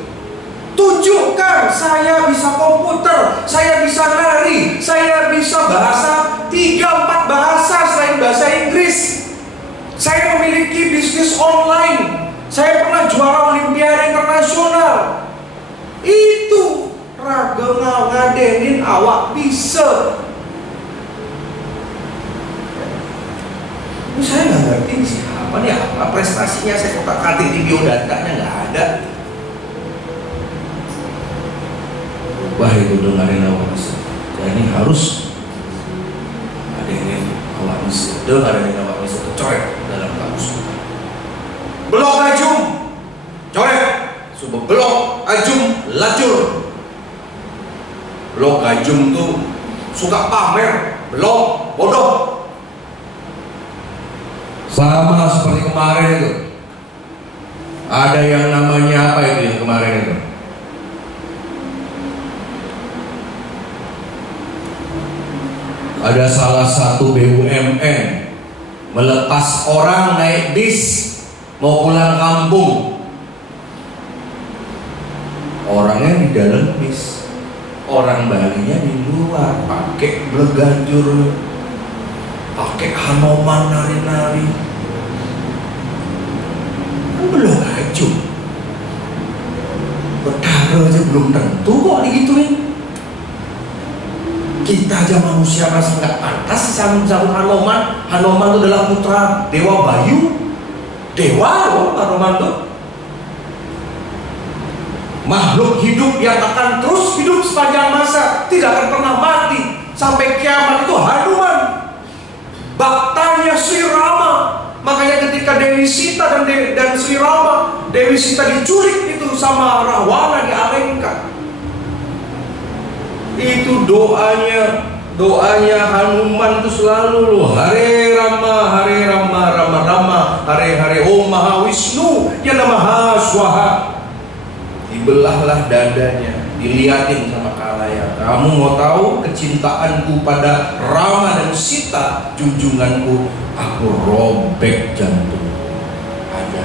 Tunjukkan saya bisa komputer, saya bisa nari, saya bisa bahasa 3-4 bahasa selain bahasa Inggris. Saya memiliki bisnis online. Saya pernah juara olimpiade internasional. Itu raga ngadenin awak bisa. Ini saya nggak ngerti siapa nih, apa prestasinya, saya kotak-katik di biodatanya nggak ada. Wah itu dengerin awak bisa. Jadi harus ngadenin awak bisa. Dengerin awak bisa, coret dalam kamus. Blok ajum, coret. Coba blok ajum, lacur. Blok ajum tuh suka pamer, blok bodoh. Sama seperti kemarin itu. Ada yang namanya apa itu yang kemarin itu? Ada salah satu BUMN melepas orang naik bis mau pulang kampung. Orangnya di dalam bis, orang Balinya di luar, pakai bleganjur, pakai hanoman nari-nari. Kan belum aja, betara aja belum tentu kok digituin. Kita aja manusia rasa nggak pantas sambut Hanoman. Hanoman itu adalah putra Dewa Bayu. Dewa loh Hanoman tuh. Makhluk hidup yang akan terus hidup sepanjang masa, tidak akan pernah mati sampai kiamat, itu Hanuman. Baktanya Sri Rama. Makanya ketika Dewi Sita dan Sri Rama, Dewi Sita diculik itu sama Rawana di Alengka. Itu doanya Hanuman itu selalu loh, Hare Rama, Hare Rama, Rama Rama, Hare Hare, Om Maha Wisnu, Ya Namaha Swaha. Dibelahlah dadanya, diliatin sama kalayak. Kamu mau tahu kecintaanku pada Rama dan Sita, junjunganku, aku robek jantung ada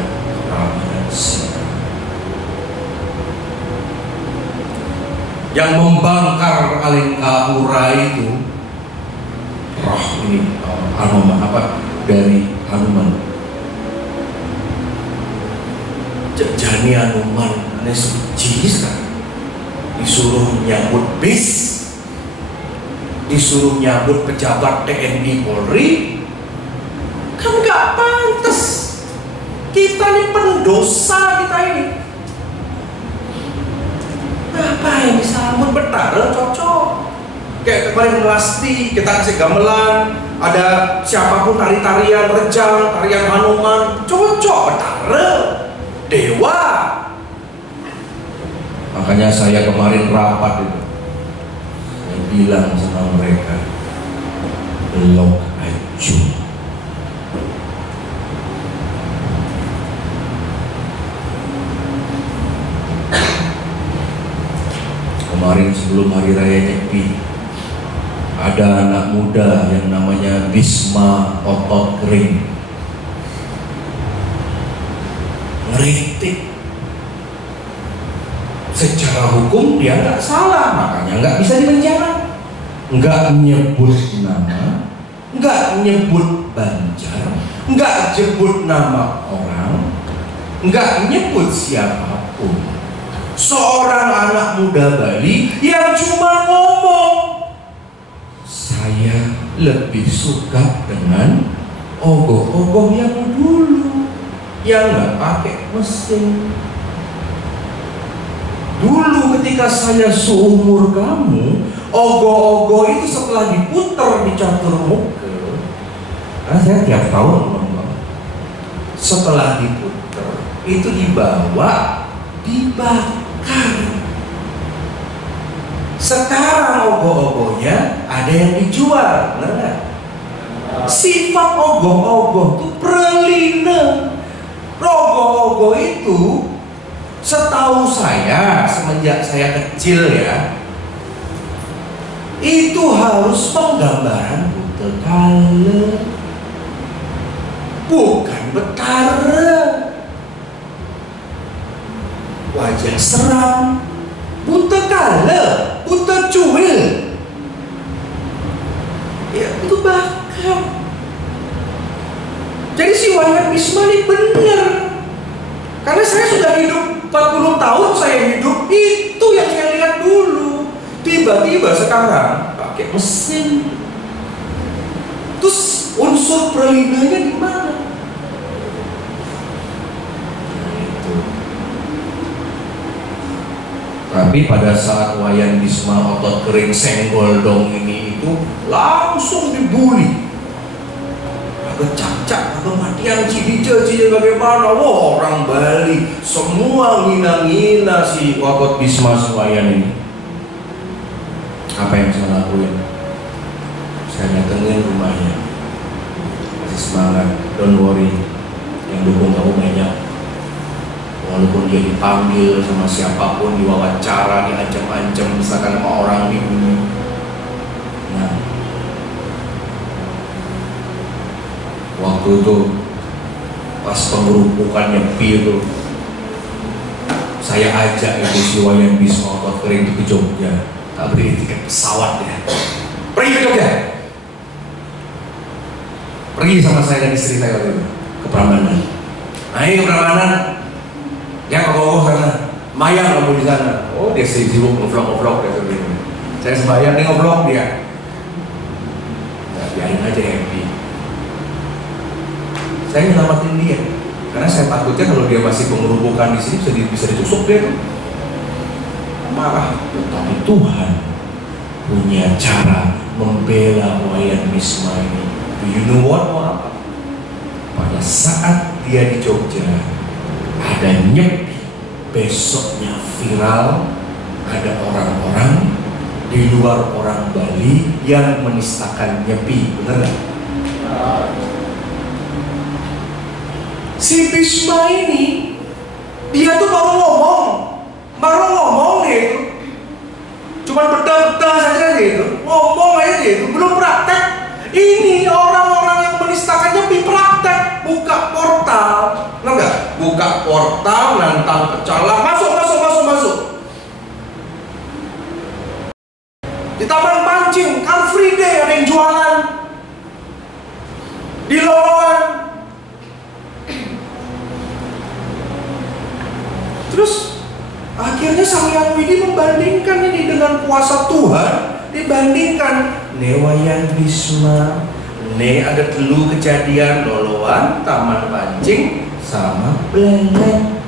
Rama dan Sita. Yang membangkar Alengka Pura itu roh ini Hanuman, apa dari Hanuman. Jani Hanuman aneh suci kan, disuruh nyambut bis, disuruh nyambut pejabat TNI Polri, kan nggak pantas. Kita ini pendosa, kita ini. Apa yang disambut betara cocok. Kayak kemarin Lasti kita kasih gamelan, ada siapapun tari-tarian rejang, tarian Hanuman, cocok betara, dewa. Makanya saya kemarin rapat itu, saya bilang sama mereka, blok ajum. Kemarin sebelum Hari Raya Nyepi, ada anak muda yang namanya Bisma Otot Kering, ngeritik. Secara hukum dia nggak salah, makanya nggak bisa dipenjara. Nggak nyebut nama, nggak nyebut Banjar, nggak nyebut nama orang, nggak nyebut siapapun. Seorang anak muda Bali yang cuma ngomong, saya lebih suka dengan ogoh-ogoh yang dulu, yang nggak pakai mesin. Dulu ketika saya seumur kamu, ogoh-ogoh itu setelah diputar di catur muka, karena saya tiap tahun ngomong, setelah diputar itu dibawa, dibakar Sekarang ogoh-ogohnya ada yang dijual, benar nggak? Sifat ogoh-ogoh itu perlina. Ogoh-ogoh itu setahu saya semenjak saya kecil ya, itu harus penggambaran butekala, bukan betara. Wajah seram, butekala, buta cuil, ya itu bakal. Jadi si Wayan Bisma ini benar, karena saya sudah hidup 40 tahun, saya hidup itu yang saya lihat dulu. Tiba-tiba sekarang pakai mesin. Terus unsur perlinanya di mana? Tapi pada saat Wayan Bisma otot kering senggol dong ini itu langsung dibully. Agak cacak, agak matian cidice bagaimana? Wah, orang Bali semua ngina-ngina si otot Bisma Wayan ini. Apa yang saya lakuin? Saya datengin rumahnya, masih semangat, don't worry, yang dukung kamu banyak. Walaupun dia dipanggil sama siapapun, diwawancara, diancam-ancam, misalkan sama orang dibunuh. Nah, waktu itu pas pengerupukan nyepi itu, saya ajak itu si Wayan Bisma otot kering itu ke Jogja. Tak beri tiket pesawat ya, pergi ke Jogja, pergi sama saya dan istri saya waktu itu ke Prambanan. Naik ke Prambanan, ya kok sana, mayang kamu di sana. Oh dia sibuk ngevlog gitu. Saya sembahyang, dia ngevlog dia. Nah, biarin aja happy. Saya nyelamatin dia, karena saya takutnya kalau dia masih pengerubukan di sini bisa ditusuk dia tuh. Marah. Tetapi Tuhan punya cara membela Wayan Bisma ini. Do you know what? Apa? Pada saat dia di Jogja ada nyepi, besoknya viral, ada orang-orang di luar orang Bali yang menistakan nyepi, benar nggak? Si Bisma ini dia tuh baru ngomong dia itu, cuma beda-beda saja gitu, ngomong aja gitu, belum praktek. Ini orang-orang yang menistakan nyepi praktek, buka portal, enggak? Buka portal, nantang pecalang, masuk. Di Taman Pancing, Car Free Day ada yang jualan, di lowongan. Terus akhirnya Sang Hyang Widi membandingkan ini dengan kuasa Tuhan, dibandingkan Wayan Bisma, ada dulu kejadian loloan Taman Pancing sama Blelet.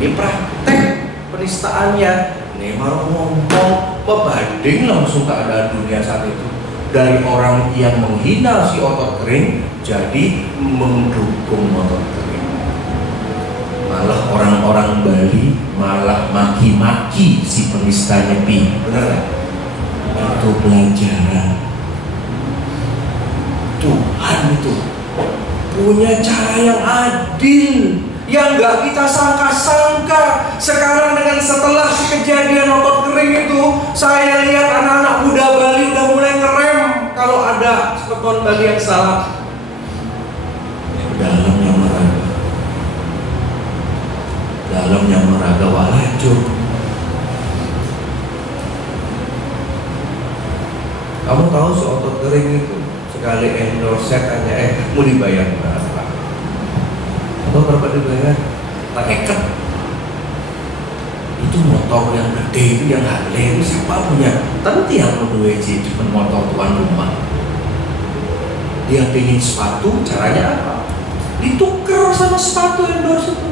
Ini praktek penistaannya. Baru ngomong, membanding langsung keadaan dunia saat itu. Dari orang yang menghina si otot kering, jadi mendukung otot kering. Malah orang-orang Bali malah maki-maki si penista nyepi, benar nggak? Itu pelajaran. Tuhan itu punya cara yang adil, yang nggak kita sangka-sangka. Sekarang dengan setelah si kejadian otot kering itu, saya lihat anak-anak muda Bali udah mulai ngerem kalau ada sepeton Bali yang salah. Dalam yang meraga walajur. Kamu tahu si otot kering itu sekali endorse tanya mau dibayar berapa? Atau berapa dibayar? Tak ikat. Itu motor yang gede itu, yang Harley itu siapa punya? Tentu yang berdua cuma motor tuan rumah. Dia pengen sepatu, caranya apa? Ditukar sama sepatu endorse itu.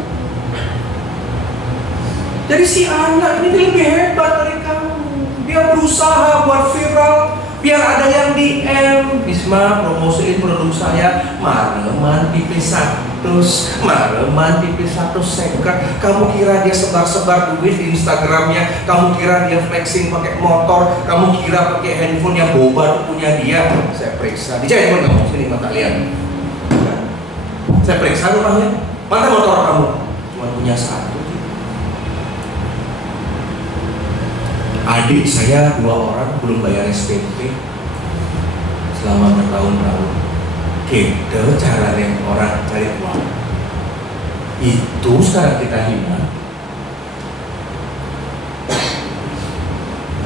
Jadi si anak ini lebih hebat dari kamu. Dia berusaha buat viral, biar ada yang DM, Bisma promosiin produk saya, mana dipisah. maleman TV 1 second. Kamu kira dia sebar-sebar duit di Instagramnya? Kamu kira dia flexing pakai motor? Kamu kira pakai handphone yang boba punya dia? Saya periksa. Di handphone kamu sini, mata lihat. Saya periksa rumahnya. Mana motor kamu? Cuma punya satu. Adik saya 2 orang belum bayar SPP selama bertahun-tahun. Gitu caranya orang cari uang. Itu sekarang kita hina.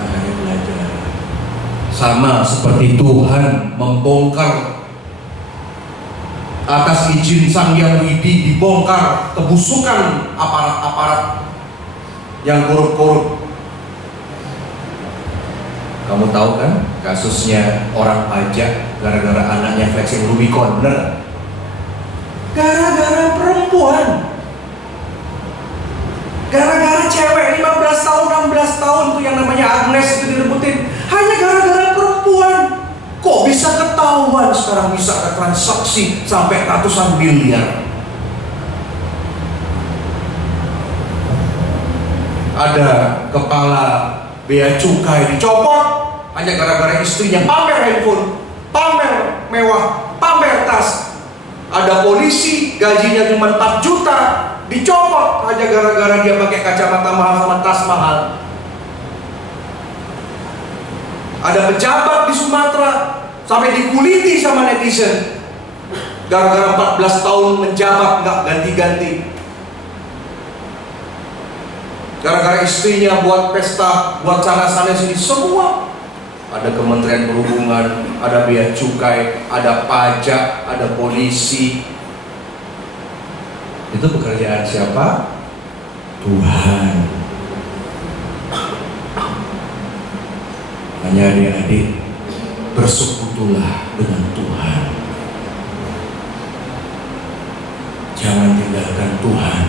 Nah, ayo belajar. Sama seperti Tuhan membongkar atas izin Sang Hyang Widi, dibongkar kebusukan aparat-aparat yang korup-korup. Kamu tahu kan kasusnya orang pajak gara-gara anaknya flexing Rubicon, bener? Gara-gara perempuan, gara-gara cewek 15 tahun, 16 tahun tuh yang namanya Agnes itu direbutin, hanya gara-gara perempuan. Kok bisa ketahuan sekarang, bisa ada transaksi sampai ratusan miliar? Ada kepala bea cukai dicopot hanya gara-gara istrinya pamer handphone, pamer mewah, pamer tas. Ada polisi gajinya cuma 4 juta dicopot hanya gara-gara dia pakai kacamata mahal sama tas mahal. Ada pejabat di Sumatera sampai dikuliti sama netizen gara-gara 14 tahun menjabat nggak ganti-ganti. Gara-gara istrinya buat pesta, buat sana-sana sini, semua. Ada Kementerian Perhubungan, ada bea cukai, ada pajak, ada polisi. Itu pekerjaan siapa? Tuhan. Hanya adik-adik, bersekutulah dengan Tuhan. Jangan tinggalkan Tuhan.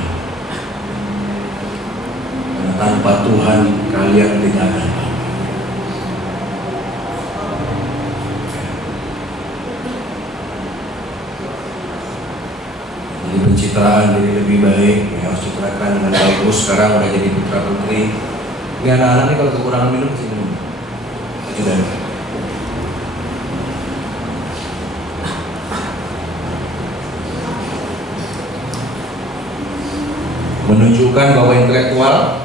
Tanpa Tuhan kalian tidak ada apa. Jadi pencitraan jadi lebih baik, yang harus citrakan dengan bagus. Sekarang udah jadi putra putri. Ini anak-anak ini kalau kekurangan minum pasti minum. Sudah. Menunjukkan bahwa intelektual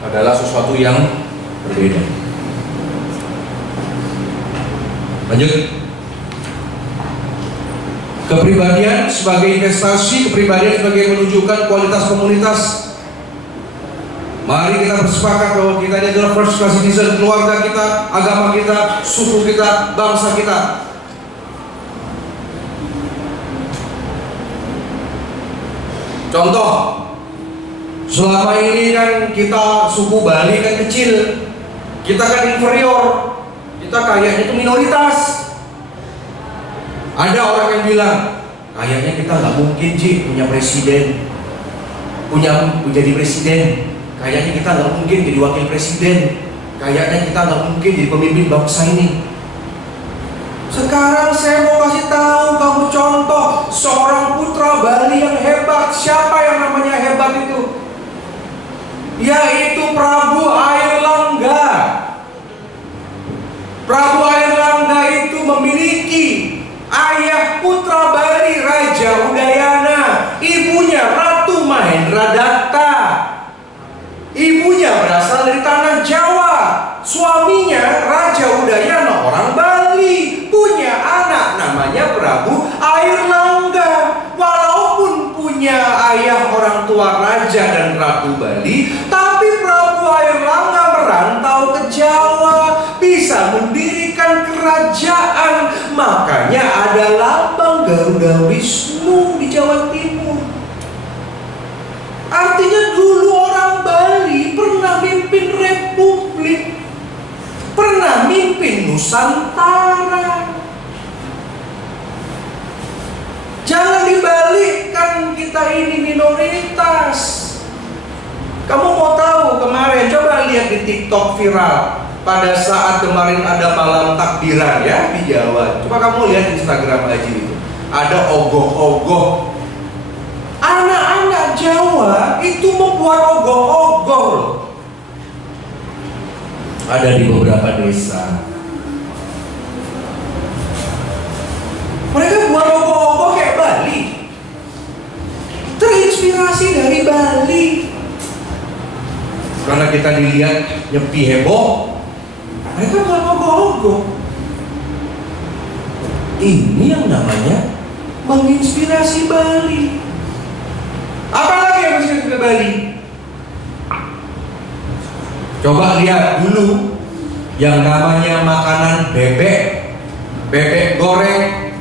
adalah sesuatu yang berbeda. Lanjut. Kepribadian sebagai investasi, kepribadian sebagai menunjukkan kualitas komunitas. Mari kita bersepakat bahwa kita ini adalah first class citizen, keluarga kita, agama kita, suku kita, bangsa kita. Contoh, selama ini kan kita suku Bali kan kecil, kita kan inferior, kita kayaknya itu minoritas. Ada orang yang bilang, kayaknya kita nggak mungkin Ji punya presiden, jadi presiden. Kayaknya kita nggak mungkin jadi wakil presiden. Kayaknya kita nggak mungkin jadi pemimpin bangsa ini. Sekarang saya mau kasih tahu kamu contoh seorang putra Bali yang hebat. Siapa yang namanya hebat itu? Yaitu Prabu Airlangga. Prabu Airlangga itu memiliki ayah putra Bali, Raja Udayana, ibunya Ratu Mahendradatta. Ibunya berasal dari tanah Jawa, suaminya Raja Udayana orang Bali, punya anak namanya Prabu Airlangga. Walaupun punya ayah orang tua Raja dan Ratu Bali, tapi Prabu Airlangga merantau ke Jawa, bisa mendirikan kerajaan. Makanya ada lambang Garuda Wisnu di Jawa Timur. Artinya dulu orang Bali pernah mimpin republik, pernah mimpin Nusantara. Jangan dibalikkan kita ini minoritas. Kamu mau tahu kemarin, coba lihat di TikTok viral. Pada saat kemarin ada malam takbiran ya di Jawa. Coba kamu lihat Instagram Haji itu. Ada ogoh-ogoh ada di beberapa desa. Mereka buat ogoh-ogoh kayak Bali, terinspirasi dari Bali. Karena kita dilihat nyepi heboh, mereka buat ogoh-ogoh. Ini yang namanya menginspirasi Bali. Apalagi yang menginspirasi Bali? Coba lihat dulu yang namanya makanan bebek, bebek goreng,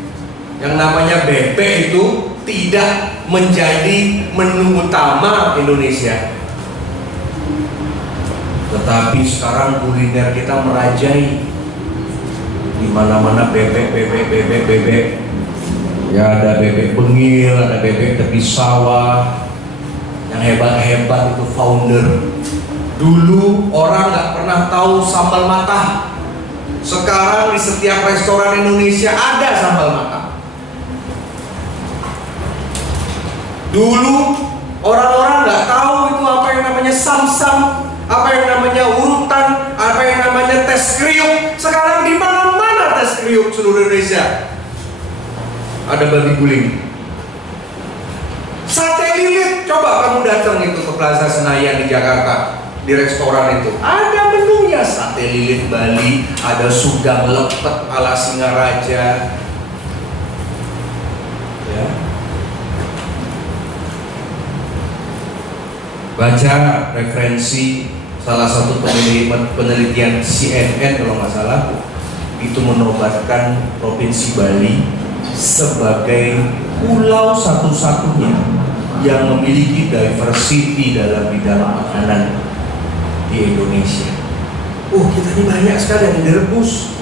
yang namanya bebek itu tidak menjadi menu utama Indonesia. Tetapi sekarang kuliner kita merajai, di mana-mana bebek. Ya ada bebek bengil, ada bebek tepi sawah. Yang hebat-hebat itu founder. Dulu orang nggak pernah tahu sambal matah. Sekarang di setiap restoran Indonesia ada sambal matah. Dulu orang-orang nggak tahu itu apa yang namanya samsam, apa yang namanya urutan, apa yang namanya tes kriuk. Sekarang di mana-mana tes kriuk seluruh Indonesia. Ada babi guling. Sate lilit, coba kamu datang itu ke Plaza Senayan di Jakarta. Di restoran itu ada menunya, sate lilit Bali, ada sudang lepet ala Singaraja, ya. Baca referensi salah satu penelitian CNN kalau nggak salah, itu menobatkan provinsi Bali sebagai pulau satu-satunya yang memiliki diversity dalam bidang makanan di Indonesia. Kita ini banyak sekali, ada yang direbus,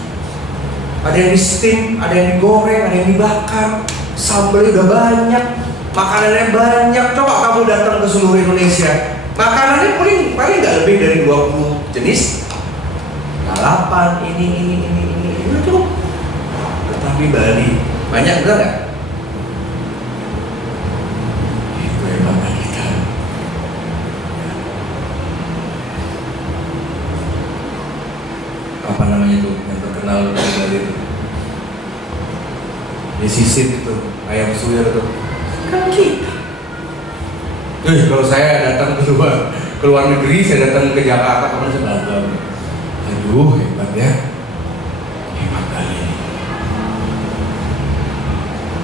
ada yang di steam, ada yang digoreng, ada yang dibakar. Sambalnya udah banyak, makanannya banyak. Coba kamu datang ke seluruh Indonesia, makanannya paling nggak lebih dari 20 jenis. Lalapan, ini itu. Tetapi Bali banyak, benar nggak? Itu hebatnya kita. Apa namanya itu yang terkenal di Bali itu? Sisit itu, ayam suwir itu. Kan kita. Kalau saya datang ke luar negeri, saya datang ke Jakarta, kemarin saya bangga. Aduh, hebat ya. Hebat kali ini.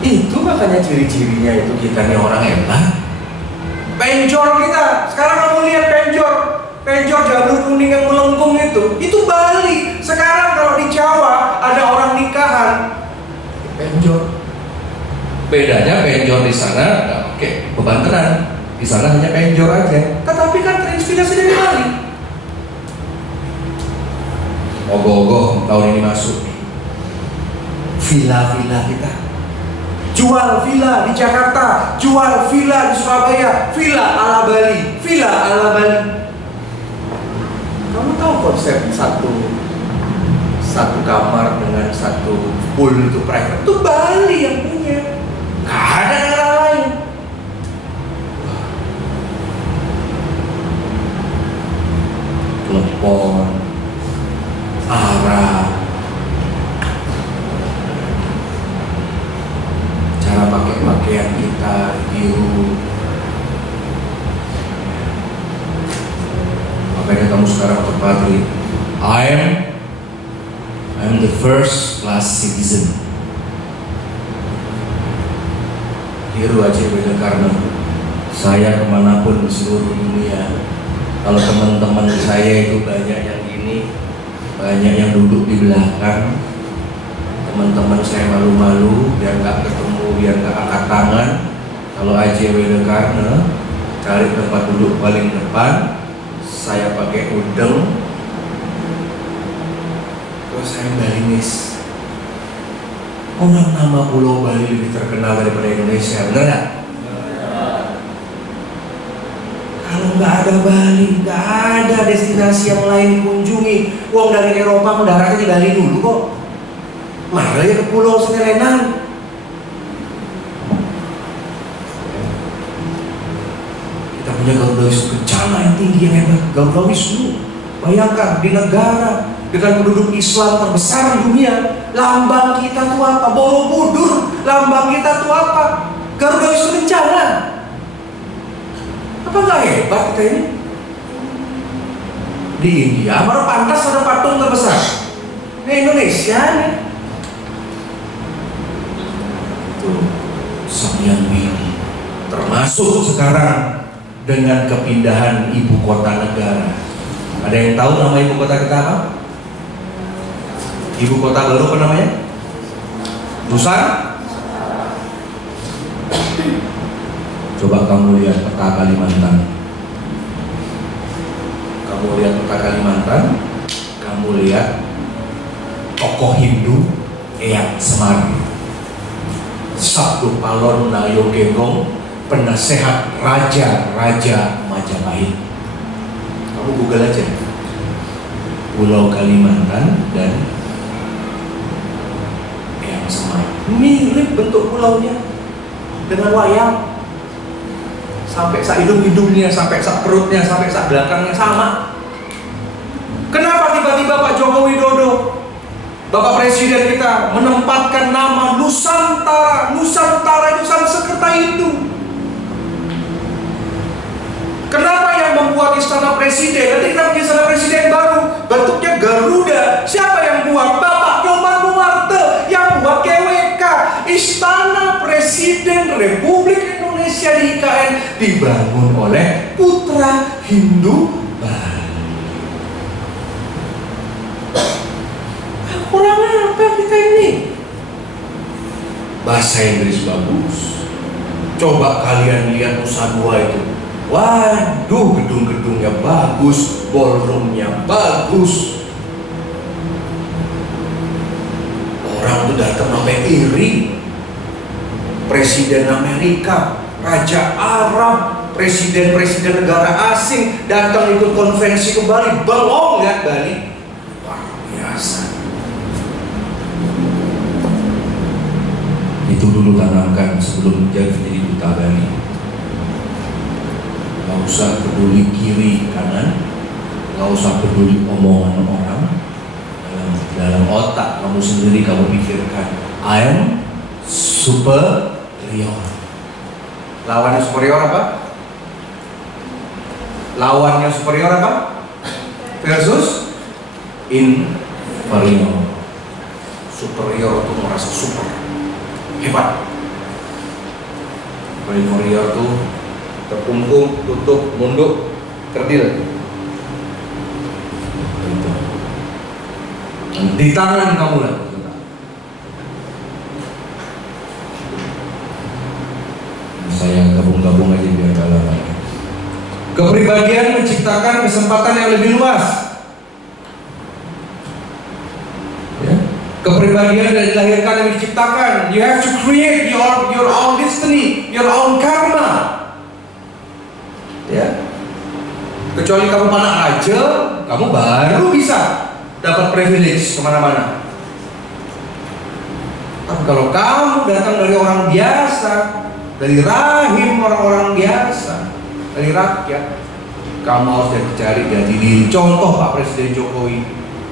Itu makanya ciri-cirinya itu kita nih orang hebat. Penjor kita, sekarang kamu lihat penjor jamur kuning yang melengkung itu Bali. Sekarang kalau di Jawa ada orang nikahan, penjor. Bedanya penjor di sana nggak pakai bebanteran, di sana hanya penjor aja. Tetapi kan terinspirasi dari Bali. Ogoh-ogoh tahun ini masuk nih. Villa-villa kita. Jual villa di Jakarta, jual villa di Surabaya, villa ala Bali, villa ala Bali. Kamu tahu konsep satu kamar dengan satu pool itu private, itu Bali yang punya, nggak ada negara lain. Telepon, arah, cara pakai pakaian kita biru. Makanya kamu sekarang terpatri. I'm the first class citizen. Heru Aceh Karno. Saya kemanapun di seluruh dunia, kalau teman-teman saya itu banyak yang ini, banyak yang duduk di belakang, teman-teman saya malu-malu, biar nggak ketemu, biar nggak angkat tangan. Kalau Aceh Karno cari tempat duduk paling depan, saya pakai udeng, terus saya Balinis. Orang nama Pulau Bali lebih terkenal daripada Indonesia, benar nggak? Kalau nggak ada Bali, nggak ada destinasi yang lain dikunjungi. Uang dari Eropa mendaratnya di Bali dulu kok. Malah ya ke Pulau Senerenan. Kita punya Garuda Wisnu Kencana yang tinggi, yang hebat. Garuda Wisnu Bayangkan di negara dengan penduduk Islam terbesar di dunia, lambang kita tuh apa? Borobudur. Lambang kita tuh apa? Garuda Wisnu Kencana. Apa nggak hebat kita ini? Di India baru pantas ada patung terbesar. Di Indonesia nih. Tuh, sekian ini. Termasuk sekarang dengan kepindahan ibu kota negara. Ada yang tahu nama ibu kota kita apa? Ibu kota baru apa namanya? Nusantara. Coba kamu lihat peta Kalimantan. Kamu lihat peta Kalimantan, kamu lihat tokoh Hindu Eyang Semar, Sabdo Palon Nayo Genggong, penasehat Raja Majapahit. Kamu Google aja Pulau Kalimantan dan Eyang Semar. Mirip bentuk pulaunya dengan wayang. Sampai sak hidung-hidungnya, sampai sak perutnya, sampai sak belakangnya sama. Kenapa tiba-tiba Pak Joko Widodo, Bapak Presiden kita, menempatkan nama Nusantara? Nusantara itu Sanskerta Hindu. Kenapa yang membuat Istana Presiden? Nanti kita punya Istana Presiden baru, bentuknya Garuda. Siapa yang buat? Bapak Nyoman Nuarte yang buat GWK. Istana Presiden Republik Indonesia di IKN dibangun oleh putra Hindu Bali. Kurang apa kita ini? Bahasa Inggris bagus. Coba kalian lihat Nusa Dua itu. Waduh, gedung-gedungnya bagus, ballroomnya bagus. Orang tuh datang sampai iri. Presiden Amerika, Raja Arab, presiden-presiden negara asing datang ikut konvensi ke Bali, bengong lihat Bali. Wah, biasa. Itu dulu tanamkan sebelum menjadi duta Bali. Gak usah peduli kiri kanan, gak usah peduli omongan orang. Dalam otak kamu sendiri kamu pikirkan, I am superior. Lawannya superior apa? Lawannya superior apa? Versus inferior. Superior itu merasa super, hebat. Inferior itu terkungkung, tutup, munduk, kerdil. Di tangan kamu lah. Saya gabung-gabung aja biar dalam. Kepribadian menciptakan kesempatan yang lebih luas. Ya. Kepribadian dari dilahirkan dan diciptakan. You have to create your own destiny, your own karma. Ya. Kecuali kamu anak raja, kamu baru bisa dapat privilege kemana-mana. Tapi kalau kamu datang dari orang biasa, dari rahim orang-orang biasa, dari rakyat, kamu harus cari dari diri. Contoh Pak Presiden Jokowi,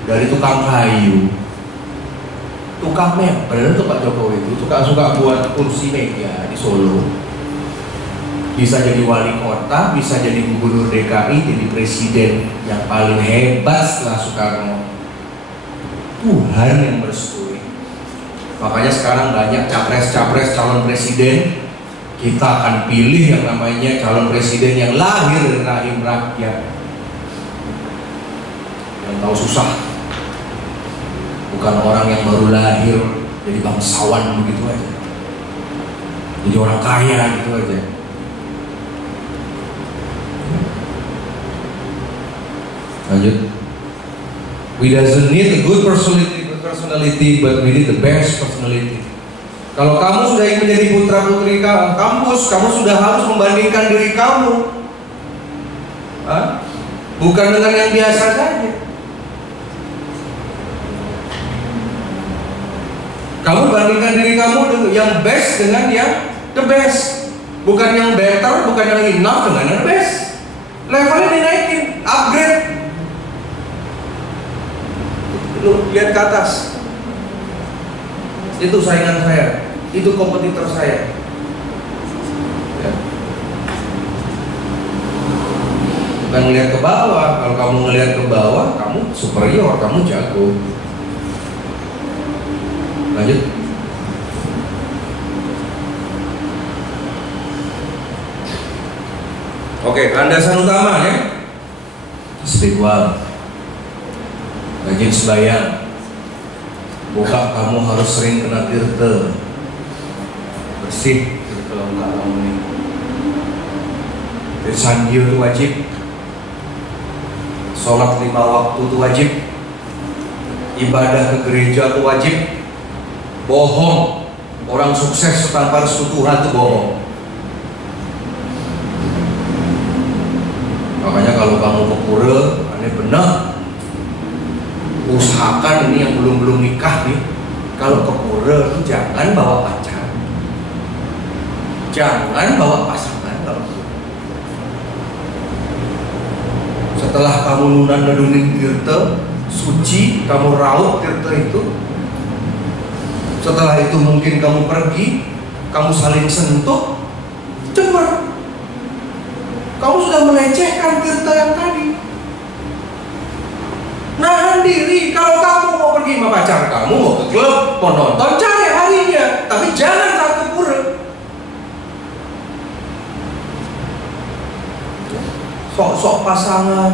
dari tukang kayu, tukang mebel tuh Pak Jokowi itu suka buat kursi meja di Solo. Bisa jadi wali kota, bisa jadi gubernur DKI, jadi presiden yang paling hebat setelah Soekarno. Tuhan yang merestui. Makanya sekarang banyak capres-capres calon presiden. Kita akan pilih yang namanya calon presiden yang lahir dari rahim rakyat, yang tahu susah, bukan orang yang baru lahir jadi bangsawan begitu aja, jadi orang kaya gitu aja. Lanjut. We doesn't need a good personality, but we need the best personality. Kalau kamu sudah ingin menjadi putra putri kampus, kamu sudah harus membandingkan diri kamu, bukan dengan yang biasa saja. Kamu bandingkan diri kamu dengan yang best dengan yang the best, bukan yang better, bukan yang enough dengan yang best. Levelnya dinaikin, upgrade. Lu lihat ke atas. Itu saingan saya, itu kompetitor saya. Ya. Bukan ngelihat ke bawah. Kalau kamu ngelihat ke bawah, kamu superior, kamu jago. Lanjut. Oke, landasan utama ya. Spiritual. Rajin sembahyang. Buka, kamu harus sering kena tirta. Bersih kalau enggak kamu nih. Sandio itu wajib. Sholat 5 waktu itu wajib. Ibadah ke gereja itu wajib. Bohong. Orang sukses tanpa restu Tuhan itu bohong. Makanya kalau kamu ke pura, aneh benar. Usahakan ini yang belum nikah nih, kalau ke pura itu jangan bawa pacar, jangan bawa pasangan. Setelah kamu nunan-nunin tirta suci, kamu raut tirta itu. Setelah itu mungkin kamu pergi, kamu saling sentuh, cemar. Kamu sudah melecehkan tirta yang tadi. Nahan diri. Kalau kamu mau pergi sama pacar kamu, mau ke klub, mau nonton, cari harinya. Tapi jangan saat ke pura. Sok-sok pasangan,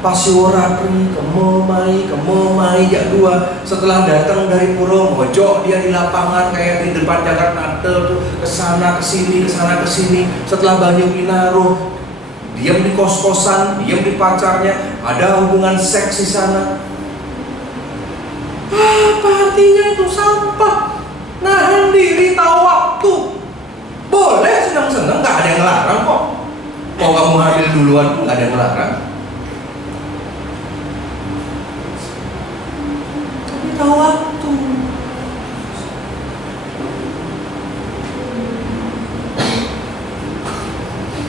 pasiorapri, kemomai, jak dua. Setelah datang dari pura, mojok dia di lapangan kayak di depan Jakarta tuh, kesana kesini. Setelah banyak inaruh, diam di kos-kosan, diam di pacarnya, ada hubungan seks di sana. Apa artinya itu? Sampah. Nahan diri, tahu waktu. Boleh senang-senang, nggak ada yang ngelarang kok. Mau kamu hamil duluan pun nggak ada yang ngelarang. Tapi tahu waktu.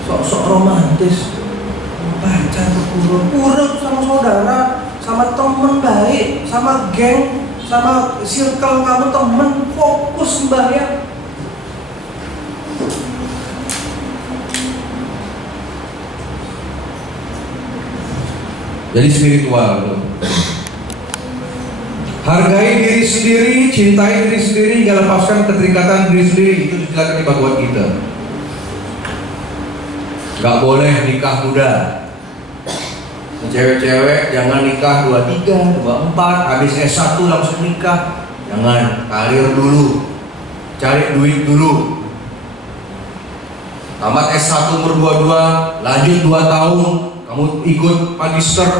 Sok-sok romantis, pacar pura sama saudara, sama temen baik, sama geng, sama circle kamu temen, fokus sembahyang. Jadi spiritual. Hargai diri sendiri, cintai diri sendiri, hingga lepaskan keterikatan diri sendiri. Itu dijelaskan di Bhagavad Gita. Gak boleh nikah muda. Cewek-cewek jangan nikah 23, 24, habis S1 langsung nikah. Jangan, karir dulu, cari duit dulu. Tamat S1 umur 22, lanjut 2 tahun, kamu ikut magister.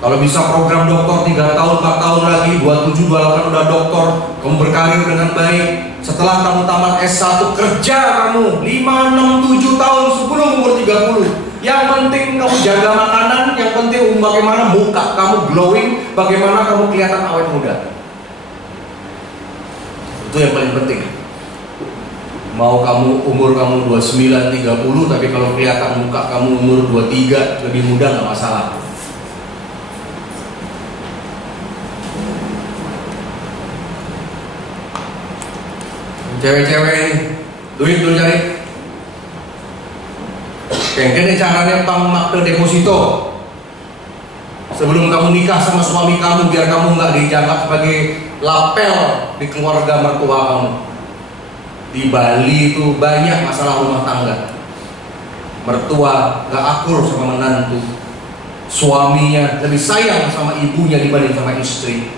Kalau bisa program doktor 3 tahun, 4 tahun lagi, 27, 28 udah doktor, kamu berkarir dengan baik. Setelah kamu tamat S1, kerja kamu 5, 6, 7 tahun sebelum umur 30. Yang penting kamu jaga makanan, yang penting bagaimana muka kamu glowing, bagaimana kamu kelihatan awet muda. Itu yang paling penting. Mau kamu umur kamu 29, 30, tapi kalau kelihatan muka kamu umur 23, lebih muda nggak masalah. Cewek-cewek ini, duit dulu cari. Kayaknya caranya pangmakte deposito. Sebelum kamu nikah sama suami kamu, biar kamu nggak dianggap sebagai lapel di keluarga mertua kamu. Di Bali itu banyak masalah rumah tangga. Mertua nggak akur sama menantu. Suaminya lebih sayang sama ibunya dibanding sama istri.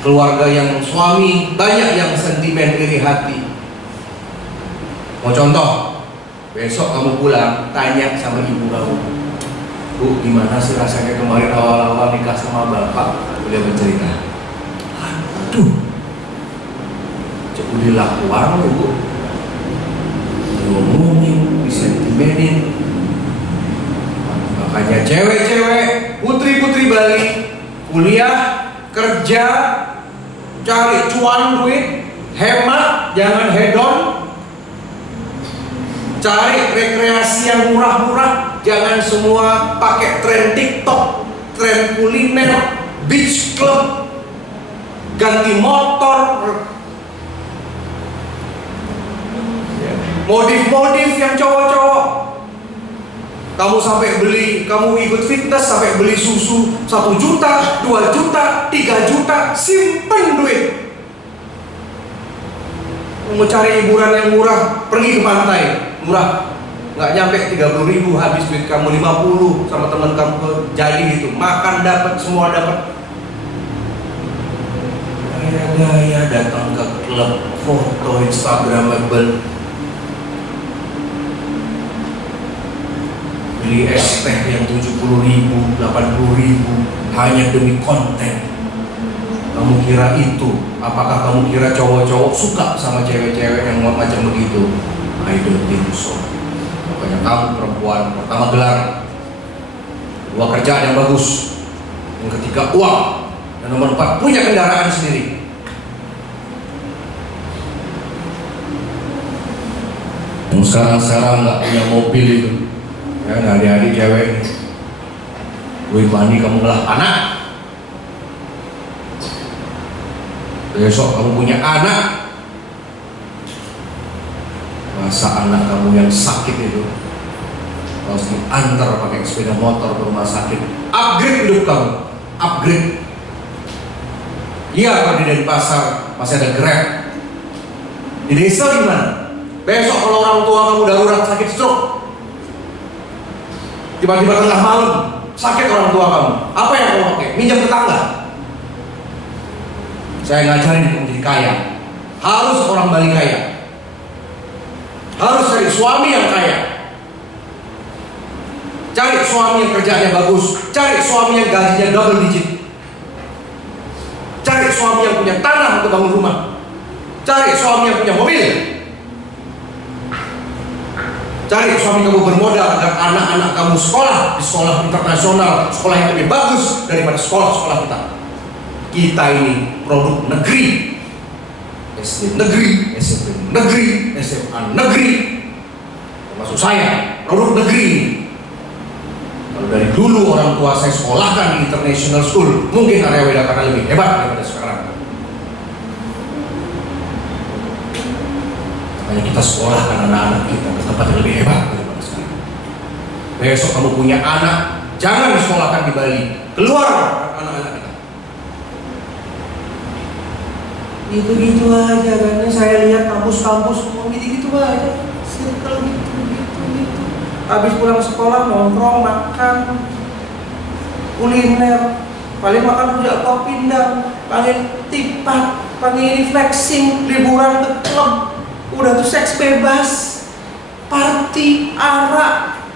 Keluarga yang suami banyak yang sentimen iri hati. Mau contoh, besok kamu pulang tanya sama ibu kamu, Bu, gimana sih rasanya kemarin awal-awal nikah sama bapak? Beliau bercerita, aduh, cukup dilakukan Bu, ngomongin, disentimenin. Makanya cewek-cewek, putri-putri Bali, kuliah, kerja, cari cuan duit, hemat, jangan hedon. Cari rekreasi yang murah-murah, jangan semua pakai tren TikTok. tren kuliner, beach club, ganti motor, modif-modif yang cowok-cowok. Kamu sampai beli, kamu ikut fitness sampai beli susu 1 juta, 2 juta, 3 juta, simpen duit. Mau cari hiburan yang murah, pergi ke pantai, murah. Nggak nyampe 30.000, habis duit kamu 50 sama teman kamu jadi gitu. Makan dapat, semua dapat. Gaya-gaya datang ke klub, foto Instagramable, beli es teh yang 70.000, 80.000 hanya demi konten. Kamu kira itu? Apakah kamu kira cowok-cowok suka sama cewek-cewek yang macam begitu? I don't think so. Makanya kamu perempuan, pertama gelar, kedua kerjaan yang bagus, yang ketiga uang, dan nomor 4 punya kendaraan sendiri. Yang sekarang nggak punya mobil itu, ya adik-adik cewek, duit mandi kamu ngelah anak. Besok kamu punya anak, masa anak kamu yang sakit itu harus diantar pakai sepeda motor ke rumah sakit? Upgrade hidup kamu, upgrade. Iya, kalau di Denpasar masih ada Grab. Di desa gimana? Besok kalau orang tua kamu darurat sakit stroke, tiba-tiba tengah malam sakit orang tua kamu, apa yang kamu pakai? Minjam tetangga. Saya ngajarin kamu menjadi kaya. Harus orang Bali kaya. Harus cari suami yang kaya. Cari suami yang kerjaannya bagus. Cari suami yang gajinya double digit. Cari suami yang punya tanah untuk bangun rumah. Cari suami yang punya mobil. Cari suami kamu bermodal agar anak-anak kamu sekolah di sekolah internasional, sekolah yang lebih bagus daripada sekolah-sekolah kita. Kita ini produk negeri, SD negeri, SMP negeri, SMA negeri, termasuk saya produk negeri. Kalau dari dulu orang tua saya sekolahkan di international school, mungkin Arya Wedakana lebih hebat daripada sekarang. Makanya kita sekolahkan anak-anak kita ke tempat yang lebih hebat daripada sekarang. Besok kamu punya anak, jangan sekolahkan di Bali, keluar anak-anak kita. Gitu-gitu aja, karena saya lihat kampus-kampus semua gitu-gitu aja, circle gitu. Habis pulang sekolah nongkrong, makan, kuliner, paling makan rujak kok pindang, paling tipat, paling flexing, liburan ke klub, udah tuh seks bebas, party, arak.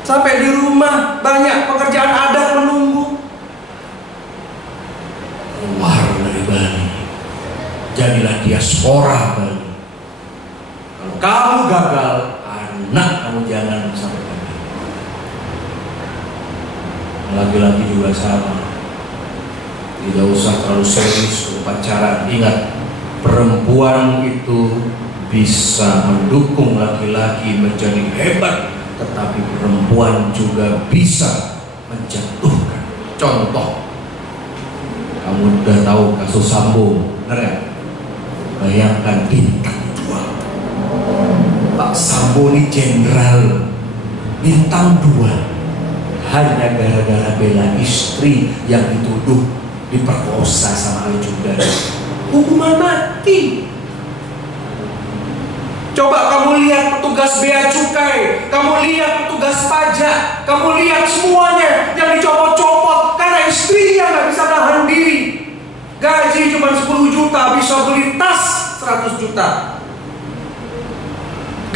Sampai di rumah banyak pekerjaan adat menunggu. Keluar dari Bali, jadilah diaspora Bali. Kalau kamu gagal, anak kamu jangan sampai gagal. Laki-laki juga sama. Tidak usah terlalu serius untuk pacaran. Ingat, perempuan itu bisa mendukung laki-laki menjadi hebat, tetapi perempuan juga bisa menjatuhkan. Contoh, kamu udah tahu kasus Sambo, benar ya? Bayangkan bintang 2. Pak Sambo ini jenderal, bintang 2, hanya gara-gara bela istri yang dituduh diperkosa sama ajudan. Hukuman mati. Coba kamu lihat petugas bea cukai, kamu lihat petugas pajak, kamu lihat semuanya yang dicopot-copot karena istrinya nggak bisa nahan diri. Gaji cuma 10 juta bisa beli tas 100 juta.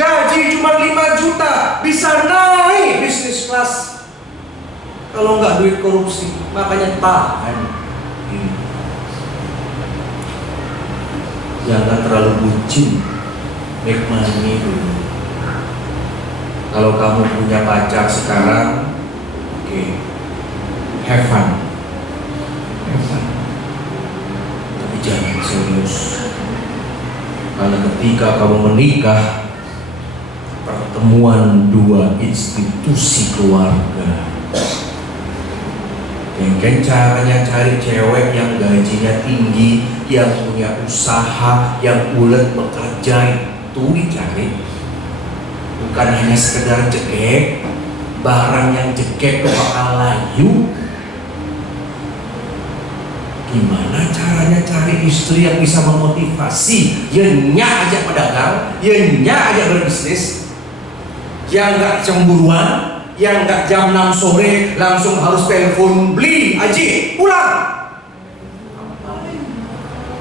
Gaji cuma 5 juta bisa naik bisnis kelas. Kalau nggak duit korupsi, makanya tahan. Jangan terlalu bucin. Nikmati dulu. Kalau kamu punya pacar sekarang, oke, have fun. Tapi jangan serius. Karena ketika kamu menikah, pertama pertemuan dua institusi keluarga. Mungkin caranya cari cewek yang gajinya tinggi, yang punya usaha, yang ulet bekerja, itu dicari. Bukan hanya sekedar jekek, barang yang jekek bakal layu. Gimana caranya cari istri yang bisa memotivasi, yang nyak aja pedagang, yang nyak aja berbisnis, yang gak cemburuan, yang nggak jam 6 sore langsung harus telepon, beli aji pulang,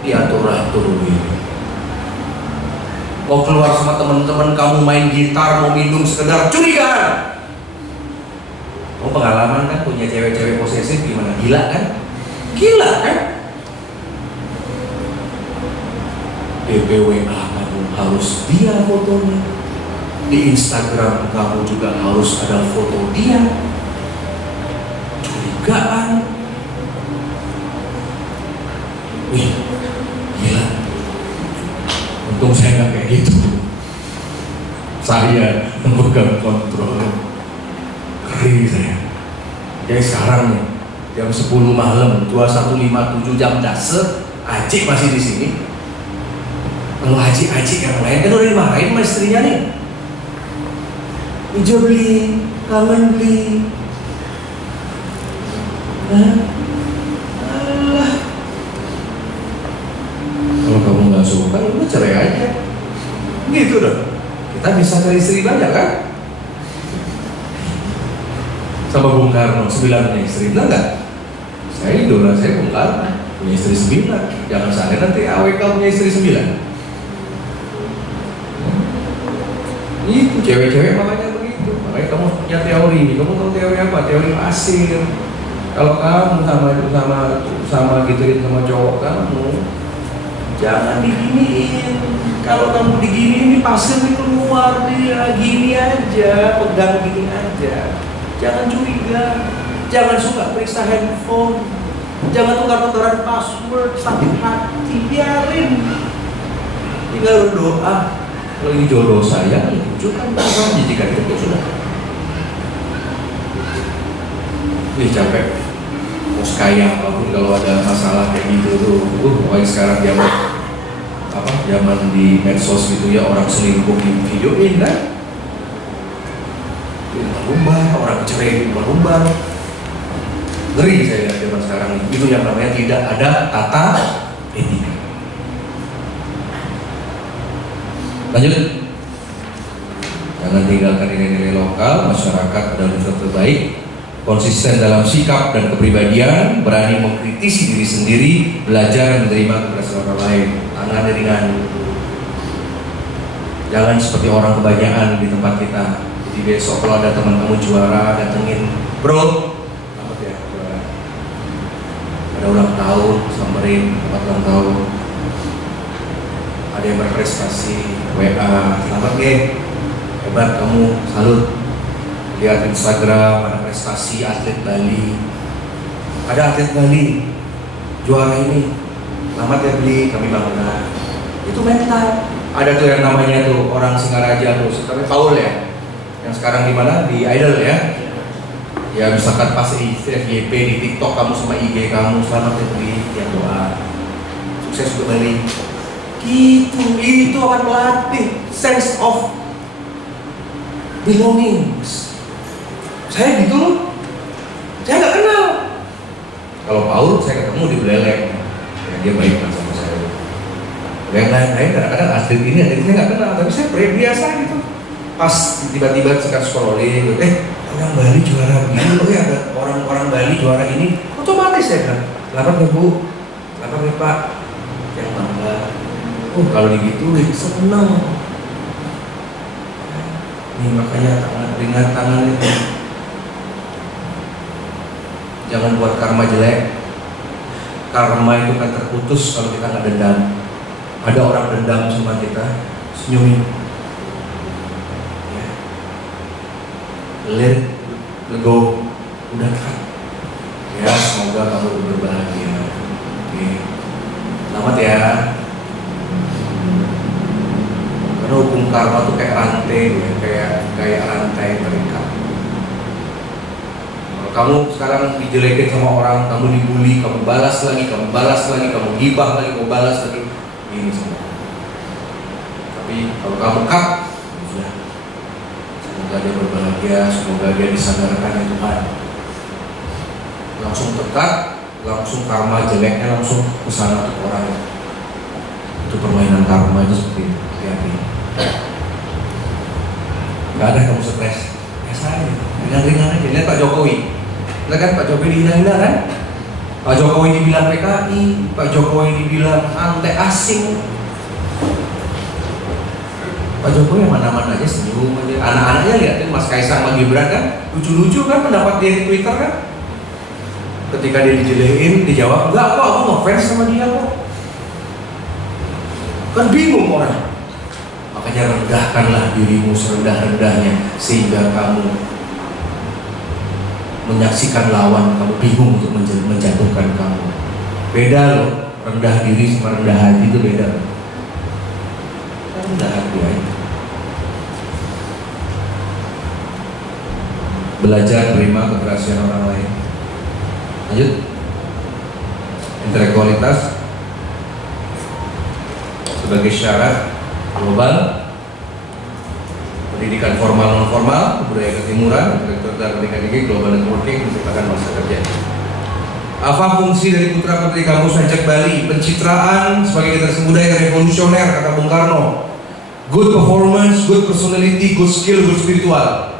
diatur-atur. Mau keluar sama teman-teman kamu main gitar, mau minum sekedar curigaan. Mau pengalaman kan punya cewek-cewek posesif gimana? Gila kan? Gila kan? DPWA kamu harus dia fotonya. Di Instagram kamu juga harus ada foto dia. Curigaan. Wih, gila. Untung saya nggak kayak gitu. Saya memegang kontrol. Ngeri saya. Jadi sekarang nih, jam 10 malam, 21.57 jam dase, Acik masih di sini. Kalau Acik yang lain kan udah dimarahin sama istrinya nih. Ijo beli, kangen beli. Alah. Kalau kamu nggak suka, udah cerai aja. Gitu dong. Kita bisa cari istri banyak kan? Sama Bung Karno, 9 punya istri, benar nggak? Saya idola, saya Bung Karno punya istri 9. Jangan sampai nanti AWK punya istri 9. Itu cewek-cewek makanya. Makanya kamu punya teori, kamu tahu teori apa? Teori pasir. Kalau kamu sama gituin sama cowok kamu, jangan diginiin. Kalau kamu diginiin, pasir ini keluar dia, gini aja, pegang gini aja. Jangan curiga, jangan suka periksa handphone, jangan tukar-tukaran password, sakit hati, biarin. Tinggal berdoa. Kalau ini jodoh saya, tunjukkan bahwa jika itu sudah. Nih capek, mau kaya apapun kalau ada masalah kayak gitu tuh, pokoknya sekarang zaman di medsos gitu ya, orang selingkuh di videoin kan, rumah orang cerai di rumah, ngeri saya lihat zaman sekarang itu yang namanya tidak ada tata etika. Lanjut, jangan tinggalkan nilai-nilai lokal, masyarakat adalah unsur terbaik. Konsisten dalam sikap dan kepribadian, berani mengkritisi diri sendiri, belajar menerima keberhasilan orang lain, tangan ringan. Jangan seperti orang kebanyakan di tempat kita. Jadi besok kalau ada teman kamu juara, datengin, bro, selamat ya juara. Ada ulang tahun, samperin tempat ulang tahun. Ada yang berprestasi, WA, selamat ya, hebat kamu, salut. Lihat Instagram, ada prestasi atlet Bali. Ada atlet Bali juara ini, selamat ya Beli, kami bangga. Itu mental. Ada tuh yang namanya tuh orang Singaraja tuh, tapi Paul ya, yang sekarang di mana, di Idol ya. Ya misalkan pas FYP di TikTok kamu sama IG kamu, selamat ya Beli, ya doa sukses untuk Bali. Itu akan melatih sense of belongings. Saya gitu loh, saya nggak kenal. Kalau Paul saya ketemu di Beleleng, ya, dia baik kan sama saya. Yang lain-lain kadang-kadang atlet ini nggak kenal, tapi saya biasa gitu. Pas tiba-tiba sekarang scrolling, orang Bali juara begini, ya ada orang Bali juara ini, otomatis saya bilang, selamat ya Bu, selamat ya Pak, yang bangga. Kalau digituin seneng. Nih makanya tangan itu. Jangan buat karma jelek. Karma itu kan terputus kalau kita nggak dendam. Ada orang dendam sama kita, senyumin. Ya. Let go, udah kan. Ya semoga kamu berbahagia. Oke. Selamat ya. Karena hukum karma tuh kayak rantai, kayak rantai terikat. Kalau kamu sekarang dijelekin sama orang, kamu dibully, kamu balas lagi, kamu gibah lagi, kamu balas lagi, ini semua. Tapi kalau kamu cut, sudah. Semoga dia berbahagia, semoga dia disadarkan itu Tuhan. Langsung tekat, langsung karma jeleknya langsung ke sana ke orang. Itu permainan karma itu seperti itu. Hati-hati. Gak ada kamu stres, biasa aja, ringan-ringan aja. Lihat Pak Jokowi, lihat kan Pak Jokowi dihina-hina kan? Pak Jokowi dibilang PKI, Pak Jokowi dibilang anti asing. Pak Jokowi yang mana-mana aja senyum aja. Anak-anaknya lihatin Mas Kaisang sama Gibran kan, lucu-lucu kan pendapat dia di Twitter kan? Ketika dia dijelehin, dijawab, enggak kok, aku ngefans sama dia kok. Kan bingung orang. Makanya rendahkanlah dirimu serendah-rendahnya, sehingga kamu menyaksikan lawan, kamu bingung untuk menjatuhkan kamu. Beda loh, rendah diri sama rendah hati itu beda loh. Rendah hati aja. Belajar terima keberhasilan orang lain. Lanjut. Intelektualitas sebagai syarat global, pendidikan formal non formal, budaya ketimuran, intelektualitas pendidikan tinggi, global networking, menciptakan masa kerja. Apa fungsi dari putra putri kampus Sajak Bali? Pencitraan sebagai generasi muda yang revolusioner, kata Bung Karno. Good performance, good personality, good skill, good spiritual.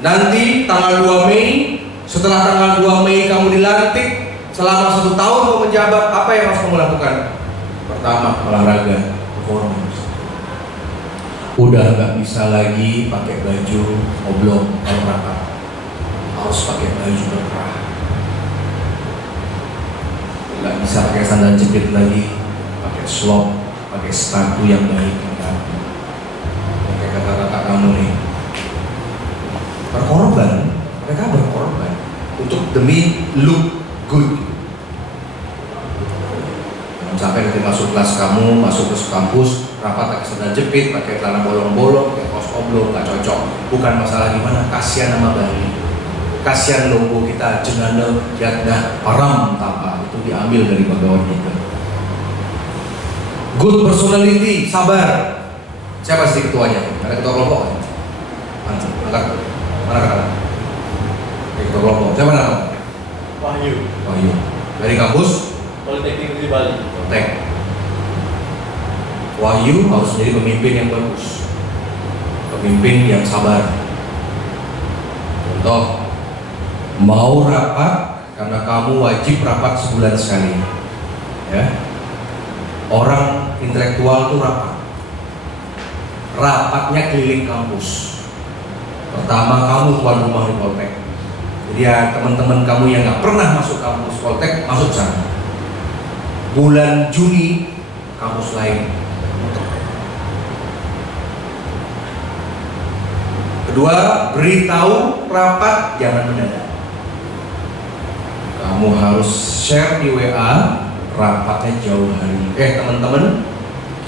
Nanti tanggal 2 Mei, setelah tanggal 2 Mei kamu dilantik, selama 1 tahun mau menjabat, apa yang harus kamu lakukan? Pertama, olahraga, performance. Udah nggak bisa lagi pakai baju oblong kalau rapat, harus pakai baju berkerah. Nggak bisa pakai sandal jepit lagi, pakai slop, pakai sepatu yang baik. Pakai kata-kata kamu nih, berkorban, mereka berkorban untuk demi look good. Jangan sampai nanti masuk kelas kamu, masuk ke kampus, rapat pakai sandal jepit, pakai celana bolong-bolong, pakai kaos oblong, nggak cocok. Bukan masalah gimana, kasihan nama Bali, kasihan logo kita, jenana yatna param tanpa itu diambil dari bagawan kita. Good personality, sabar. Siapa sih ketuanya? Ada ketua kelompok? Mana kakak? Ketua kelompok. Siapa nama? Wahyu. Wahyu. Dari kampus? Politeknik di Bali. Politek. Wahyu harus menjadi pemimpin yang bagus, pemimpin yang sabar. Contoh, mau rapat karena kamu wajib rapat sebulan sekali. Ya, orang intelektual tuh rapatnya keliling kampus. Pertama kamu tuan rumah di Poltek. Jadi ya teman-teman kamu yang nggak pernah masuk kampus Poltek masuk sana. Bulan Juni kampus lain. Kedua, beritahu rapat jangan mendadak. Kamu harus share di WA rapatnya jauh hari. Teman-teman,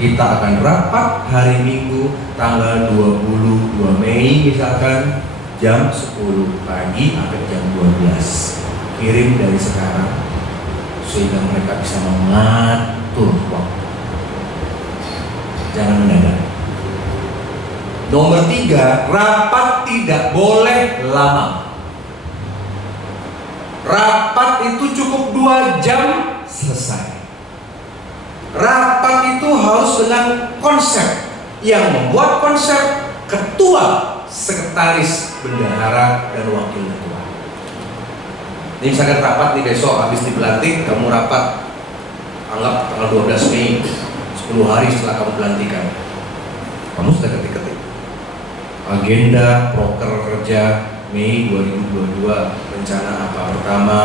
kita akan rapat hari Minggu tanggal 22 Mei misalkan jam 10 pagi sampai jam 12. Kirim dari sekarang sehingga mereka bisa mengatur waktu. Jangan mendadak. Nomor 3, rapat tidak boleh lama. Rapat itu cukup 2 jam selesai. Rapat itu harus dengan konsep. Yang membuat konsep ketua, sekretaris, bendahara, dan wakil ketua. Ini misalkan rapat nih besok habis dipelantik, kamu rapat anggap tanggal 12 Mei, 10 hari setelah kamu pelantikan. Kamu sudah ketik-ketik agenda proker kerja Mei 2022, rencana apa? Pertama,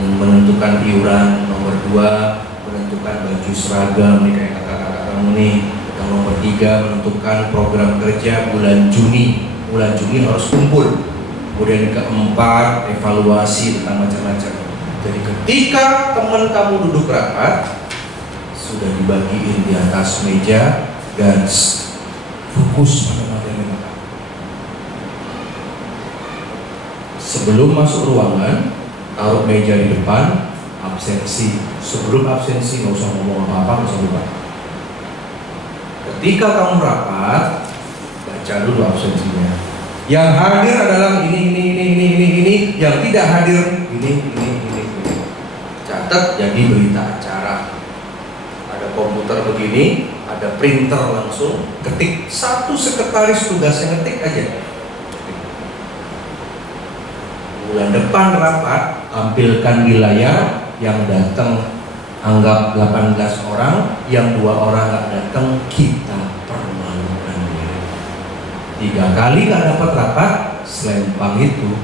menentukan iuran. Nomor 2, menentukan baju seragam nih kayak kakak-kakak kamu nih. Yang nomor 3, menentukan program kerja bulan Juni. Bulan Juni harus kumpul. Kemudian keempat, evaluasi tentang macam-macam. Jadi ketika teman kamu duduk rapat, sudah dibagiin di atas meja dan fokus pada materi. Sebelum masuk ruangan, taruh meja di depan, absensi. Sebelum absensi nggak usah ngomong apa-apa, nggak usah lupa. Ketika kamu rapat, baca dulu absensinya. Yang hadir adalah ini. Yang tidak hadir ini. Catat jadi berita acara. Ada komputer begini, ada printer langsung, ketik. Satu sekretaris tugasnya ngetik aja. Bulan depan rapat, tampilkan di layar. Yang datang anggap 18 orang, yang 2 orang nggak datang, kita permalukan diri. 3 kali nggak dapat rapat, selempang itu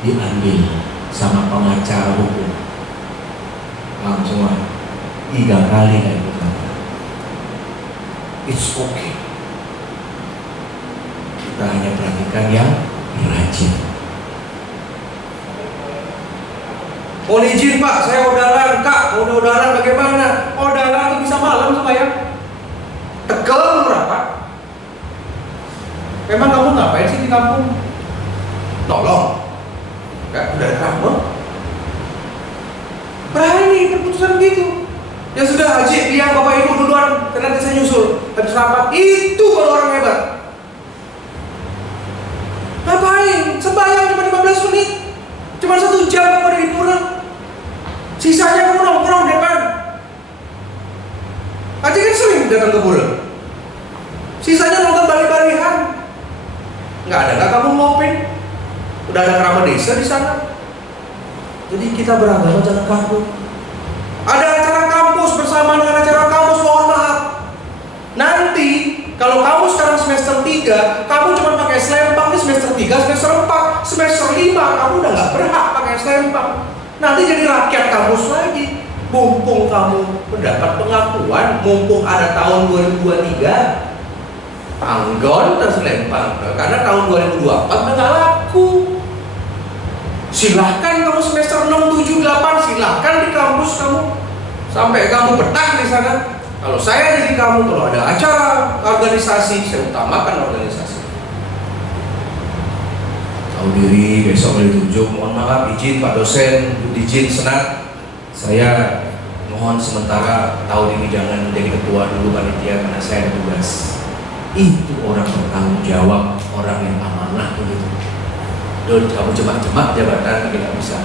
diambil sama pengacara hukum. Paham semua? 3 kali nggak ikut rapat. It's okay. Kita hanya perhatikan yang rajin. Mohon izin Pak, saya odalan. Kak, odalan bagaimana? Odalan itu bisa malam supaya tegel rapat. Memang kamu ngapain sih di kampung? Tolong. Enggak, udah kamu berani keputusan gitu. Ya sudah, Haji, biar Bapak Ibu duluan, karena nanti saya nyusul. Habis rapat, itu baru orang hebat. Ngapain? Sembahyang cuma 15 menit. Cuma 1 jam kamu ada di pura. Sisanya kamu nongkrong depan. Haji kan sering datang ke pura. Sisanya nonton balik-balikan. Nggak ada nggak kamu ngopin? Udah ada keramat desa di sana. Jadi kita beragama jangan kaku. Ada acara kampus bersama dengan acara kampus, mohon maaf. Nanti kalau kamu sekarang semester 3, kamu cuma pakai selempang di semester 3, semester 4, semester 5 kamu udah nggak berhak pakai selempang. Nanti jadi rakyat kampus lagi. Mumpung kamu mendapat pengakuan, mumpung ada tahun 2023, tanggon dan selempang. Karena tahun 2024 udah nggak laku. Silahkan kamu semester 6, 7, 8, silahkan di kampus kamu sampai kamu betah di sana. Kalau saya jadi kamu, kalau ada acara organisasi, saya utamakan organisasi. Tahu diri, besok boleh tunjuk. Mohon maaf, izin Pak dosen, izin senat. Saya mohon sementara tahun ini jangan menjadi ketua dulu panitia karena saya ada tugas. Itu orang bertanggung jawab, orang yang amanah begitu. Dan kamu cemak-cemak jabatan tidak bisa.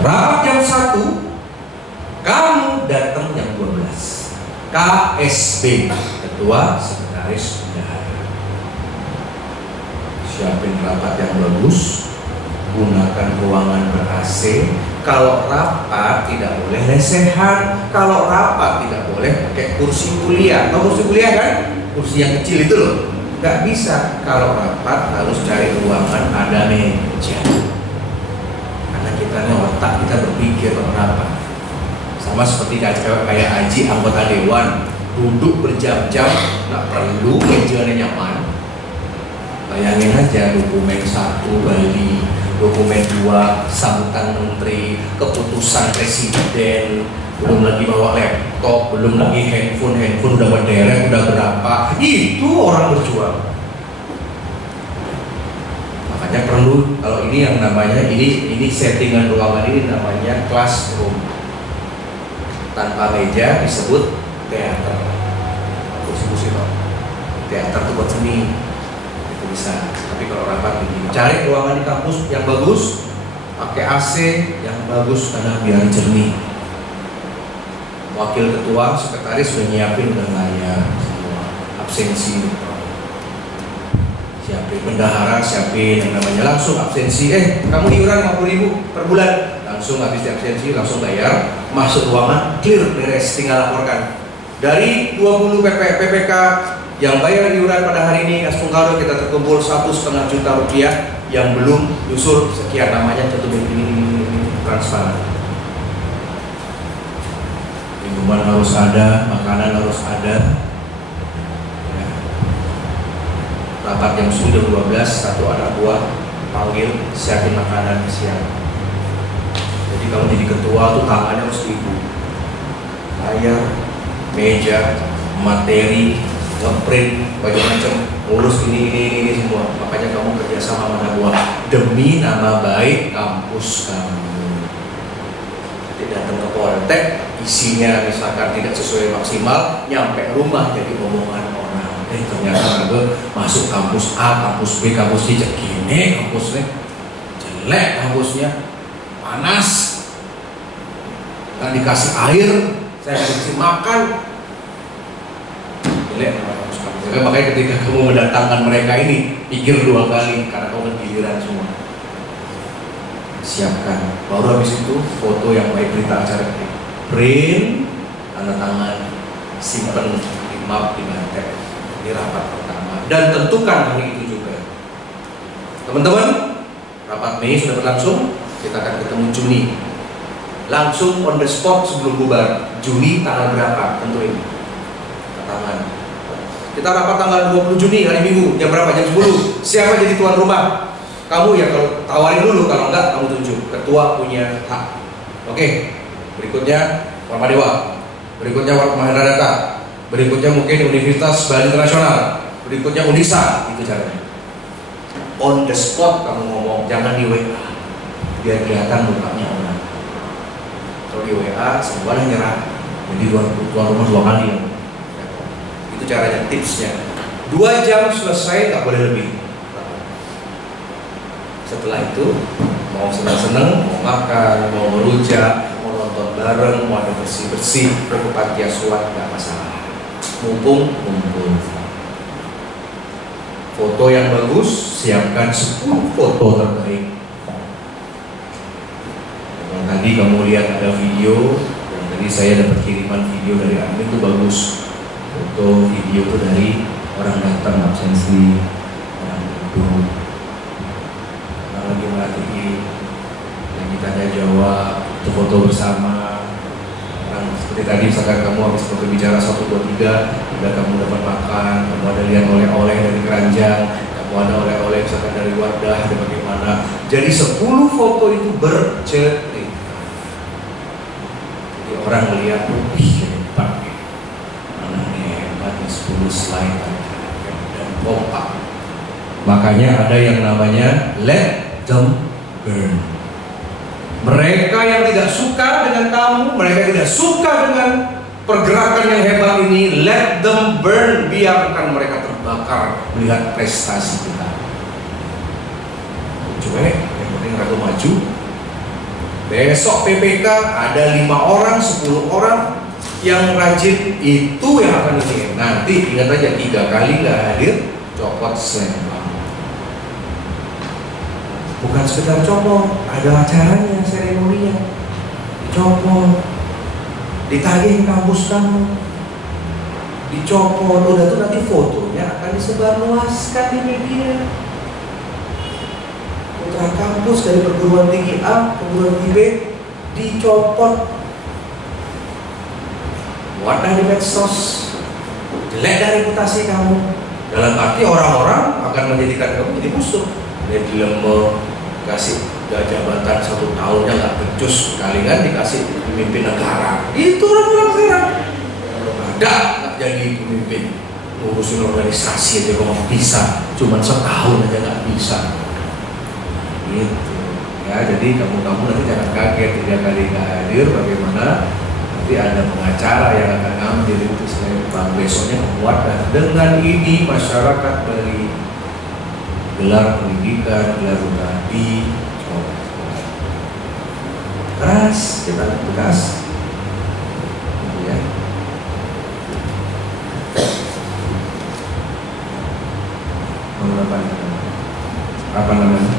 Rapat jam 1, kamu datang jam 12. KSB, ketua sekretaris bendahara. Siapin rapat yang bagus, gunakan ruangan ber-AC. Kalau rapat tidak boleh lesehan, kalau rapat tidak boleh pakai kursi kuliah. Tahu kursi kuliah kan? Kursi yang kecil itu loh. Nggak bisa. Kalau rapat harus cari ruangan ada meja. Karena otak kita berpikir rapat. Sama seperti kayak Haji anggota dewan duduk berjam-jam, nggak perlu mejanya nyaman. Bayangin aja dokumen 1 Bali, dokumen 2 sambutan menteri, keputusan presiden, belum lagi bawa laptop, belum lagi handphone udah berderet, udah berapa. Itu orang berjuang. Makanya perlu, kalau ini yang namanya ini settingan ruangan ini namanya classroom. Tanpa meja disebut teater. Kursi-kursi Pak. Teater itu buat seni. Itu bisa. Tapi kalau rapat begini, cari ruangan di kampus yang bagus, pakai AC yang bagus karena biar jernih. Wakil ketua, sekretaris sudah nyiapin udah layar semua, absensi. Siapin bendahara, siapin yang namanya langsung absensi. Kamu iuran 50.000 per bulan. Langsung habis absensi, langsung bayar, masuk ruangan, clear, beres, tinggal laporkan. Dari 20 PPK yang bayar iuran pada hari ini, Asfungkaro kita terkumpul 1,5 juta rupiah, yang belum usul sekian namanya, tentu ini transparan. Minuman harus ada, makanan harus ada. Ya. Rapat jam 12, 1 anak buah panggil, siapin makanan siang. Jadi kamu jadi ketua tuh tangannya harus ibu. layar, meja, materi, ngeprint, macam-macam, ngurus ini semua. Makanya kamu kerja sama anak buah demi nama baik kampus kamu. Nanti datang ke Poltek, isinya misalkan tidak sesuai maksimal, nyampe rumah jadi omongan orang. Ternyata aku masuk kampus A, kampus B, kampus C, gini kampusnya, jelek kampusnya, panas, nggak dikasih air, saya nggak dikasih makan, jelek kampus kamu. Makanya ketika kamu mendatangkan mereka ini, pikir 2 kali karena kamu giliran semua. Siapkan, baru habis itu foto yang baik, berita acara ini, print, tanda tangan, simpen di map, di bantek. Ini rapat pertama dan tentukan hari itu juga. Teman-teman, rapat Mei sudah berlangsung, kita akan ketemu Juni. Langsung on the spot sebelum bubar. Juni tanggal berapa? Tentuin. Tangan. Kita rapat tanggal 20 Juni hari Minggu. Jam berapa? Jam 10. Siapa jadi tuan rumah? Kamu ya, kalau tawarin dulu, kalau enggak kamu tunjuk. Ketua punya hak. Oke. Berikutnya Warma Dewa. Berikutnya Warma Mahardata. Berikutnya mungkin Universitas Bali Internasional, berikutnya Unisa, itu caranya. On the spot kamu ngomong, jangan di WA, biar kelihatan mukanya orang. Kalau di WA, semuanya nyerah. Jadi tuan rumah 2 kali. Itu caranya, tipsnya. 2 jam selesai, nggak boleh lebih. Setelah itu, mau senang-senang, mau makan, mau merujak, mau nonton bareng, mau ada bersih-bersih, ke panti asuhan, nggak masalah. Mumpung foto yang bagus, siapkan 10 foto terbaik. Yang tadi kamu lihat ada video, yang tadi saya dapat kiriman video dari admin itu bagus. Foto video itu dari orang datang absensi, orang duduk, orang lagi melatih, yang ditanya jawab, itu foto bersama. Seperti tadi misalkan kamu habis berbicara 1, 2, 3, udah kamu dapat makan, kamu ada lihat oleh-oleh dari keranjang, kamu ada oleh-oleh misalkan dari wadah, ada bagaimana. Jadi 10 foto itu bercerita. Jadi orang melihat, hebat nih, anaknya hebat nih, 10 slide dan kompak. Makanya ada yang namanya let them burn. Mereka yang tidak suka dengan kamu, mereka tidak suka dengan pergerakan yang hebat ini, let them burn, biarkan mereka terbakar melihat prestasi kita. Cuek, yang penting ragu maju. Besok PPK ada 5 orang, 10 orang yang rajin, itu yang akan ini. Nanti ingat aja, 3 kali nggak hadir, copot selempang. Bukan sekedar copot, ada acaranya, seremoninya. Dicopot, ditagih kampus kamu, dicopot, udah tuh nanti fotonya akan disebarluaskan di media. Putra kampus dari perguruan tinggi A, perguruan tinggi B, dicopot. Wadah di medsos, jelek dari reputasi kamu. Dalam arti orang-orang akan menjadikan kamu jadi musuh. Jadi lemah, kasih jabatan 1 tahunnya nggak becus, kalian dikasih pemimpin negara. Itu orang-orang sekarang. Ada nggak jadi pemimpin, ngurusin organisasi aja kok nggak bisa, cuma setahun aja nggak bisa. Gitu. Ya, jadi kamu nanti jangan kaget 3 kali nggak hadir. Bagaimana? Nanti ada pengacara yang akan ngambil itu selempang. Besoknya kuat, dan dengan ini masyarakat dari gelar pendidikan, gelar tadi, keras, kita tegas, ya. Apa namanya?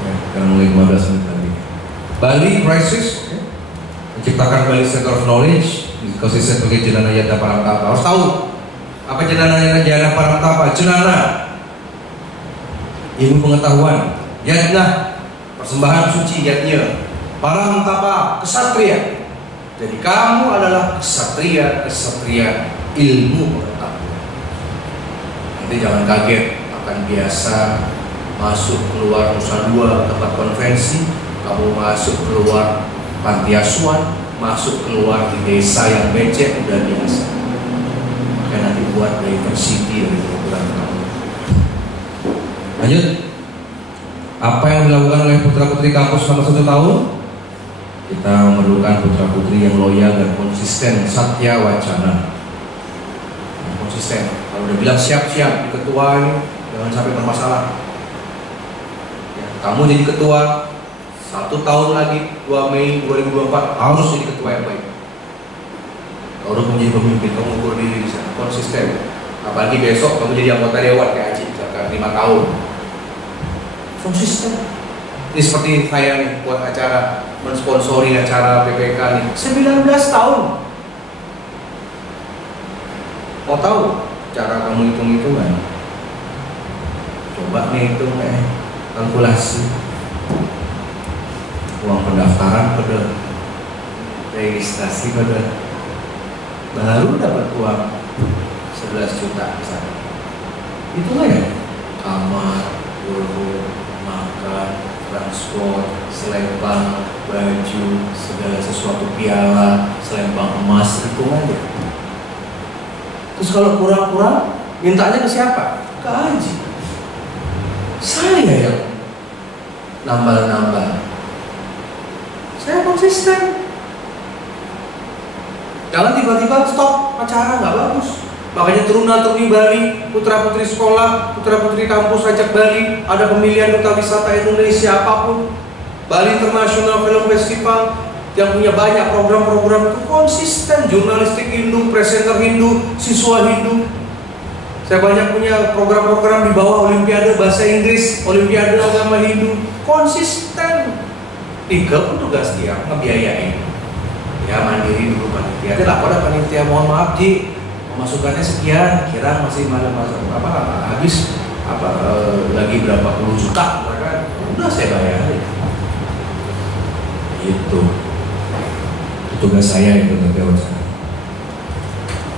Ya, sekarang mulai 15 menit lagi. Bali Crisis, menciptakan Bali Center of Knowledge, konsisten sebagai Jenana Yatna Paramtapa. Harus tahu apa Jenana Yatna Paramtapa? Jenana ilmu pengetahuan, Yatna persembahan suci, Yatnya Paramtapa kesatria. Jadi kamu adalah kesatria ilmu pengetahuan. Nanti jangan kaget, akan biasa masuk keluar Nusa Dua tempat konvensi, Kamu masuk keluar panti asuhan, masuk keluar di desa yang becek udah biasa. Makanya nanti buat diversity dari program kamu. Lanjut. Apa yang dilakukan oleh putra-putri kampus selama 1 tahun? Kita memerlukan putra-putri yang loyal dan konsisten, satya wacana. Konsisten. Kalau udah bilang siap-siap di ketua ini, jangan sampai bermasalah. Ya, kamu jadi ketua 1 tahun lagi 2 Mei 2024 harus jadi ketua yang baik. Kalau udah menjadi pemimpin, kamu ukur diri di sana, konsisten. Apalagi besok kamu jadi anggota dewan kayak Haji, misalkan 5 tahun. Konsisten. Ini seperti saya nih buat acara, mensponsori acara PPK nih 19 tahun. Mau tahu cara kamu hitung-hitungan? Coba nih hitung kalkulasi. Uang pendaftaran pada, registrasi pada, baru dapat uang 11 juta misalnya. Itu nggak ya? Kamar, guru, makan, transport, selempang, baju, segala sesuatu, piala, selempang emas, itu aja. Terus kalau kurang-kurang, mintanya ke siapa? Ke Haji. Saya yang nambah-nambah. Saya konsisten. Jangan tiba-tiba stop acara, nggak bagus. Makanya turun-turun Bali, putra-putri sekolah, putra-putri kampus ajak Bali, ada pemilihan duta wisata Indonesia apapun, Bali International Film Festival yang punya banyak program-program itu konsisten, jurnalistik Hindu, presenter Hindu, siswa Hindu. Saya banyak punya program-program di bawah Olimpiade Bahasa Inggris, Olimpiade Agama Hindu, konsisten. 3 petugas tiap ngebiayain. Ya mandiri dulu panitia. Ada lapor panitia, mohon maaf Ji, pemasukannya sekian, kira masih habis lagi berapa puluh juta, kan? Udah saya bayarin. Itu tugas saya itu terjawab.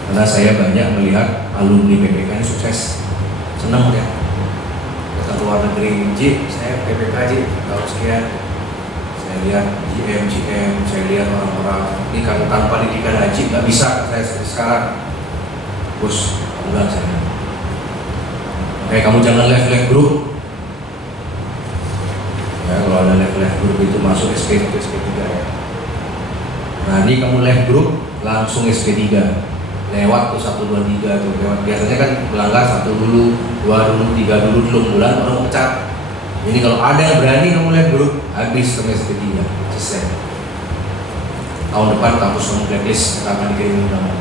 Karena saya banyak melihat alumni PPK ini sukses, senang ya. Datang ke luar negeri, Ji, saya PPK Ji, tahun sekian. Saya lihat GM, saya lihat orang-orang ini kan tanpa didikan haji nggak bisa saya seperti sekarang. Bos, enggak saya. Oke, kamu jangan left group. Ya, kalau ada left group itu masuk SP1, SP3 ya. Nah, ini kamu left group langsung SP3. Lewat tuh 1, 2, 3 tuh lewat. Biasanya kan melanggar 1 dulu, 2 dulu, 3 dulu, belum bulan orang pecat. Ini kalau ada yang berani kamu left group, habis ke SP3, selesai. Tahun depan kampus kamu blacklist, akan dikirim undangan.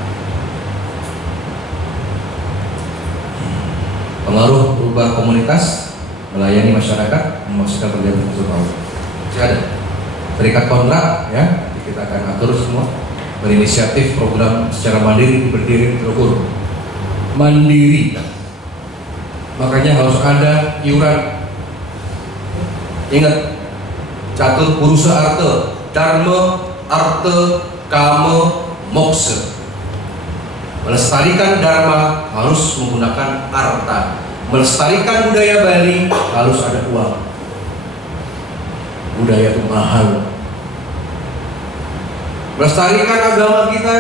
Pengaruh berubah komunitas, melayani masyarakat, memastikan perjalanan 1 tahun. Masih ada. Terikat kontrak, ya, kita akan atur semua. Berinisiatif program secara mandiri, berdiri, terukur. Mandiri. Makanya harus ada iuran. Ingat, catur purusa arte, dharma, arte, kama, moksa. Melestarikan dharma harus menggunakan arta. Melestarikan budaya Bali harus ada uang. Budaya itu mahal. Melestarikan agama kita,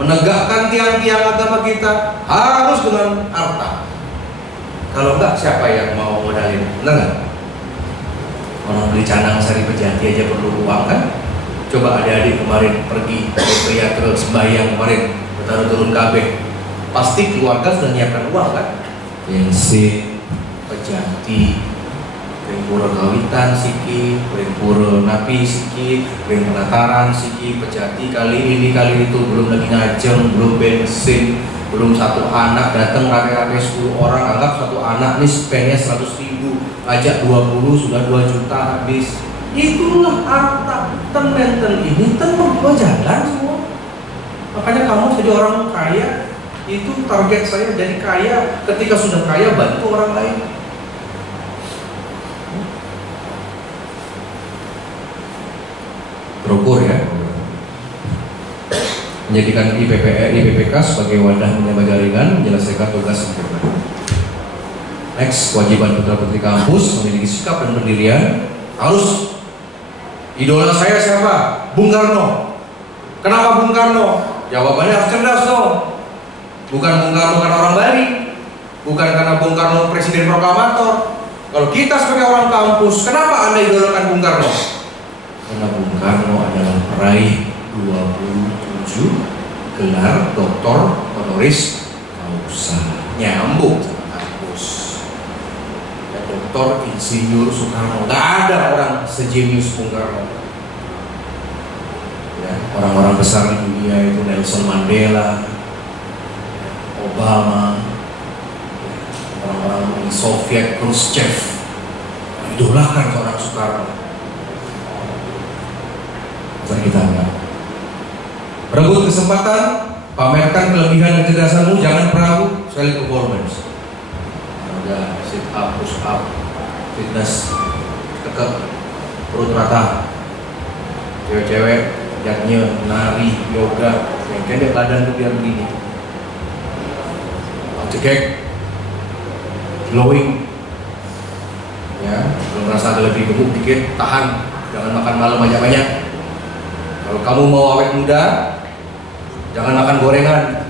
menegakkan tiang-tiang agama kita harus dengan harta. Kalau enggak, siapa yang mau modalin? Benar nggak? Orang beli canang sari pejati aja perlu uang kan? Coba adik-adik kemarin pergi ke sembahyang kemarin, bertaruh turun KB, pasti keluarga sudah menyiapkan uang kan? Bensin, pejati, pura kawitan siki, pura napi siki, penataran siki, pejati kali ini kali itu, belum lagi ngajeng, belum bensin, belum satu anak datang rame-rame 10 orang, anggap satu anak nih spendnya 100.000, ajak 20 sudah 2 juta habis. Itulah harta ten ini membuat jalan semua. Makanya kamu jadi orang kaya, itu target saya jadi kaya. Ketika sudah kaya bantu orang lain. Terukur ya. Menjadikan IPPK sebagai wadah menyambar jaringan, menyelesaikan tugas sempurna. Next, kewajiban putra-putri kampus memiliki sikap dan pendirian harus Idola saya siapa? Bung Karno. Kenapa Bung Karno? Jawabannya harus cerdas dong. Bukan Bung Karno karena orang Bali, bukan karena Bung Karno presiden proklamator. Kalau kita sebagai orang kampus, kenapa Anda idolakan Bung Karno? Karena Bung Karno adalah peraih 27 gelar doktor honoris causa, nyambung sama kampus. Ya, Doktor Insinyur Soekarno, nggak ada orang sejenius Bung Karno. Ya, orang-orang besar di dunia itu Nelson Mandela, Obama, orang-orang Uni Soviet, Khrushchev, idolakan seorang Soekarno. Masa kita enggak? Rebut kesempatan, pamerkan kelebihan dan kecerdasanmu, jangan perahu, sekali performance. Ada sit up, push up, fitness, tekuk, perut rata, cewek-cewek, jadinya nari, yoga, yang pendek badan tuh biar begini, cekek, glowing, ya, kalau merasa ada lebih gemuk dikit, tahan, jangan makan malam banyak-banyak. Kalau kamu mau awet muda, jangan makan gorengan,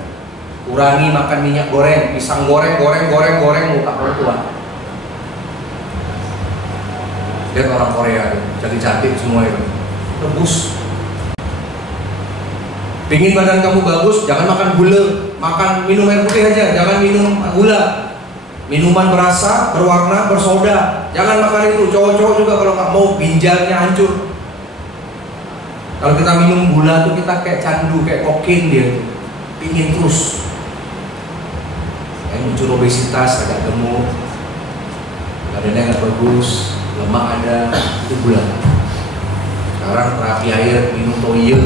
kurangi makan minyak goreng, pisang goreng, muka kamu tua. Lihat orang Korea, cantik-cantik semua itu, rebus. Pingin badan kamu bagus, jangan makan gula, minum air putih aja, jangan minum gula. Minuman berasa, berwarna, bersoda, jangan makan itu. Cowok-cowok juga kalau nggak mau ginjalnya hancur. Kalau kita minum gula tuh kita kayak candu, kayak kokain dia, pingin terus. Muncul obesitas, agak gemuk, badannya nggak bagus, lemak ada, itu gula. Sekarang terapi air, minum toyo.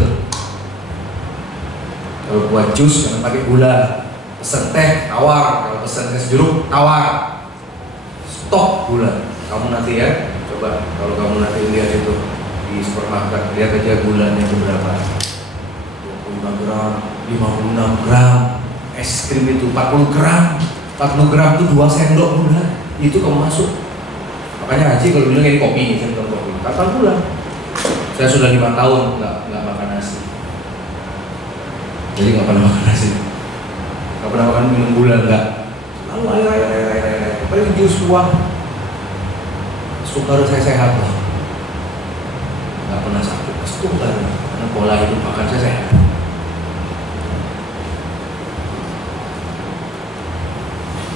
Kalau buat jus jangan pakai gula. Pesen teh tawar, kalau pesen es jeruk tawar. Stop gula. Kamu nanti ya, coba kalau kamu nanti lihat itu di supermarket, lihat aja gulanya itu berapa. 25 gram, 56 gram. Es krim itu 40 gram. 40 gram itu 2 sendok gula. Itu kamu masuk. Makanya Haji kalau bilang ini kopi, sendok kopi. Kapan gula? Saya sudah 5 tahun nggak makan nasi. Jadi nggak pernah makan nasi. Gak pernah makan minum gula, enggak. Lalu air, paling jus buah. Sukar saya sehat loh. Gak pernah sakit, sukar. Karena pola hidup makan saya sehat.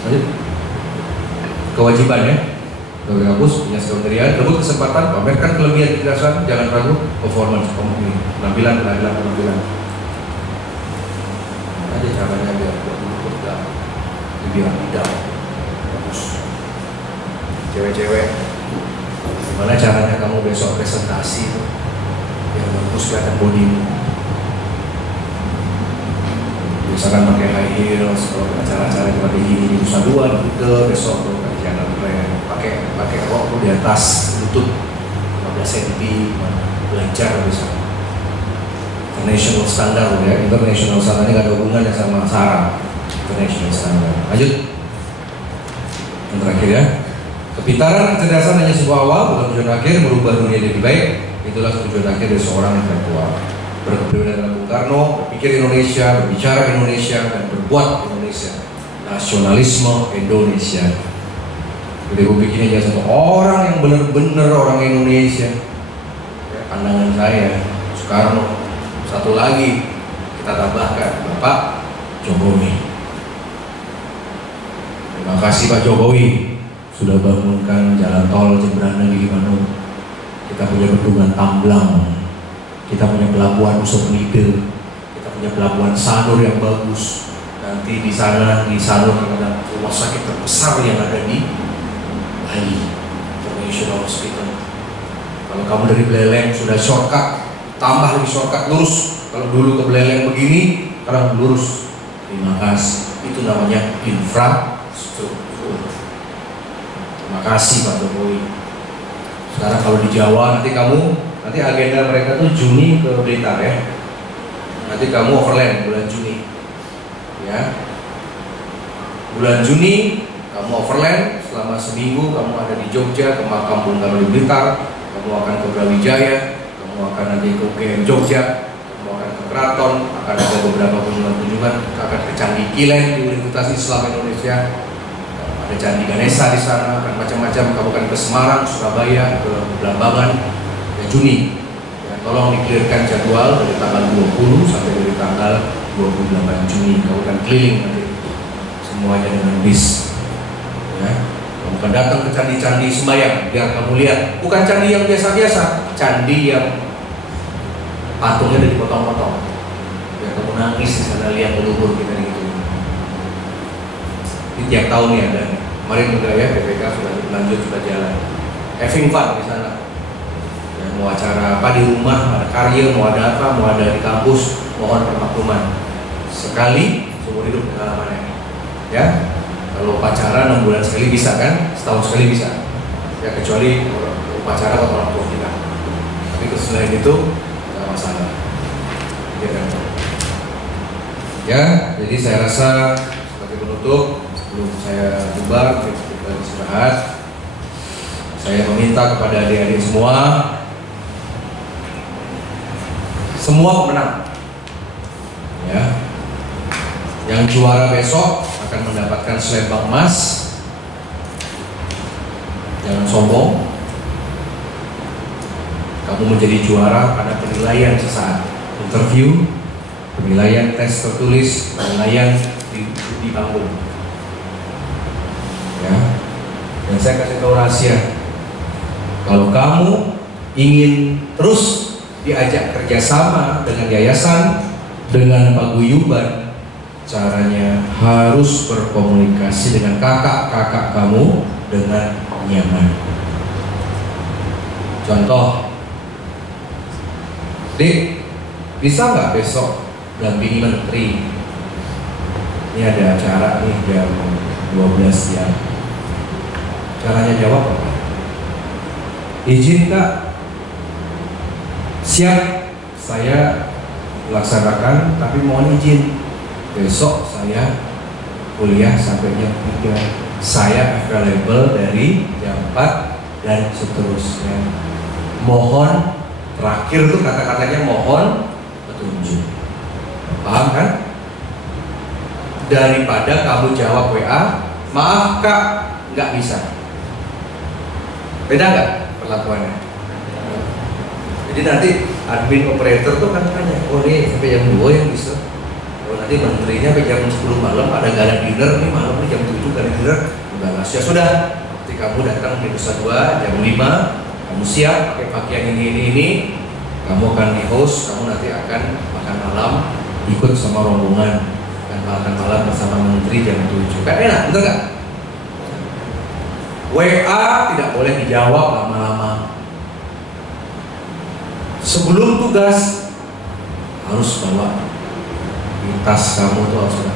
Lanjut. Kewajiban ya. Dari kampus punya sekretariat, rebut kesempatan, pamerkan kelebihan kecerdasan, jangan ragu, performance, penampilan. Aja caranya biar biar tidak bagus. Cewek-cewek, gimana caranya kamu besok presentasi yang bagus kelihatan bodimu? Misalkan pakai high heels, kalau acara-acara pakai gini Nusa Dua, gitu. Besok kalau jangan pakai rok di atas lutut 15 cm, belajar bisa. International standard ya, international standard ini nggak ada hubungannya sama sarang. International standard. Lanjut. Yang terakhir ya, kepintaran, kecerdasan hanya sebuah awal, bukan tujuan akhir. Merubah dunia lebih baik, itulah tujuan akhir dari seorang intelektual. Berkepribadian dalam Bung Karno, berpikir Indonesia, berbicara Indonesia, dan berbuat Indonesia. Nasionalisme Indonesia. Jadi gue bikin aja satu orang yang benar-benar orang Indonesia. Ya, pandangan saya Soekarno. Satu lagi kita tambahkan Bapak Jokowi. Terima kasih Pak Jokowi sudah bangunkan jalan tol Jembrana Gilimanuk. Kita punya bendungan Tamblang, kita punya pelabuhan Usop Nipil, kita punya pelabuhan Sanur yang bagus. Nanti di sana di Sanur ada rumah sakit terbesar yang ada di Bali, International Hospital. Kalau kamu dari Beleleng sudah shortcut, tambah lagi shortcut lurus. Kalau dulu ke Beleleng begini, sekarang lurus. Terima kasih. Itu namanya infrastruktur. Terima kasih Pak Jokowi. Sekarang kalau di Jawa nanti agenda mereka tuh Juni ke Blitar ya. Nanti kamu overland bulan Juni. Ya. Bulan Juni kamu overland selama seminggu, kamu ada di Jogja, ke makam Bung Karno di Blitar, kamu akan ke Brawijaya, ke kamu akan nanti ke UGM Jogja, kamu akan ke Keraton, akan ada beberapa kunjungan-kunjungan, akan ke Candi Kilen di Universitas Islam Indonesia, ada Candi Ganesha di sana, akan macam-macam. Kamu akan ke Semarang, Surabaya, ke Belambangan, ya Juni. Ya, tolong dikelirkan jadwal dari tanggal 20 sampai dari tanggal 28 Juni. Kamu akan keliling nanti semuanya dengan bis. Ya. Kamu akan datang ke candi-candi sembahyang, biar kamu lihat bukan candi yang biasa-biasa, candi yang patungnya udah dipotong-potong, biar kamu nangis di sana lihat leluhur kita gitu. Ini tiap tahun nih ada. Kemarin juga ya PPK sudah lanjut, sudah jalan. Having fun di sana. Ya, mau acara apa di rumah, ada karya, mau ada apa, mau ada di kampus, mohon permakluman. Sekali seumur hidup pengalamannya. Ya. Kalau upacara 6 bulan sekali bisa kan, setahun sekali bisa. Ya kecuali upacara atau orang tua kita. Tapi selain itu nggak masalah. Ya, kan? Ya, jadi saya rasa sebagai penutup sebelum saya bubar, kita istirahat. Saya meminta kepada adik-adik semua pemenang. Ya, yang juara besok akan mendapatkan selempang emas. Jangan sombong. Kamu menjadi juara pada penilaian sesaat, interview, penilaian tes tertulis, penilaian di panggung. Ya. Dan saya kasih tahu rahasia. Kalau kamu ingin terus diajak kerjasama dengan yayasan, dengan paguyuban, caranya harus berkomunikasi dengan kakak-kakak kamu dengan nyaman. Contoh, Dik, bisa nggak besok dampingi menteri? Ini ada acara nih jam 12 siang. Caranya jawab apa? Izin Kak. Siap, saya laksanakan, tapi mohon izin. Besok saya kuliah sampai jam 3. Saya available dari jam 4 dan seterusnya. Mohon, terakhir tuh kata-katanya mohon petunjuk. Paham kan? Daripada kamu jawab WA, maaf Kak, nggak bisa. Beda nggak perlakuannya? Jadi nanti admin operator tuh kan tanya, oh nih sampai jam 2 yang bisa. Nanti menterinya sampai jam 10 malam ada nggak ada dinner nih, malam nih jam 7 ada dinner, udah lah. Ya sudah, nanti kamu datang di Nusa 2 jam 5, kamu siap pakai pakaian ini, kamu akan di host, kamu nanti akan makan malam ikut sama rombongan, akan makan malam bersama menteri jam 7. Kan enak, betul nggak? WA tidak boleh dijawab lama-lama. Sebelum tugas harus bawa tas kamu tuh harus ada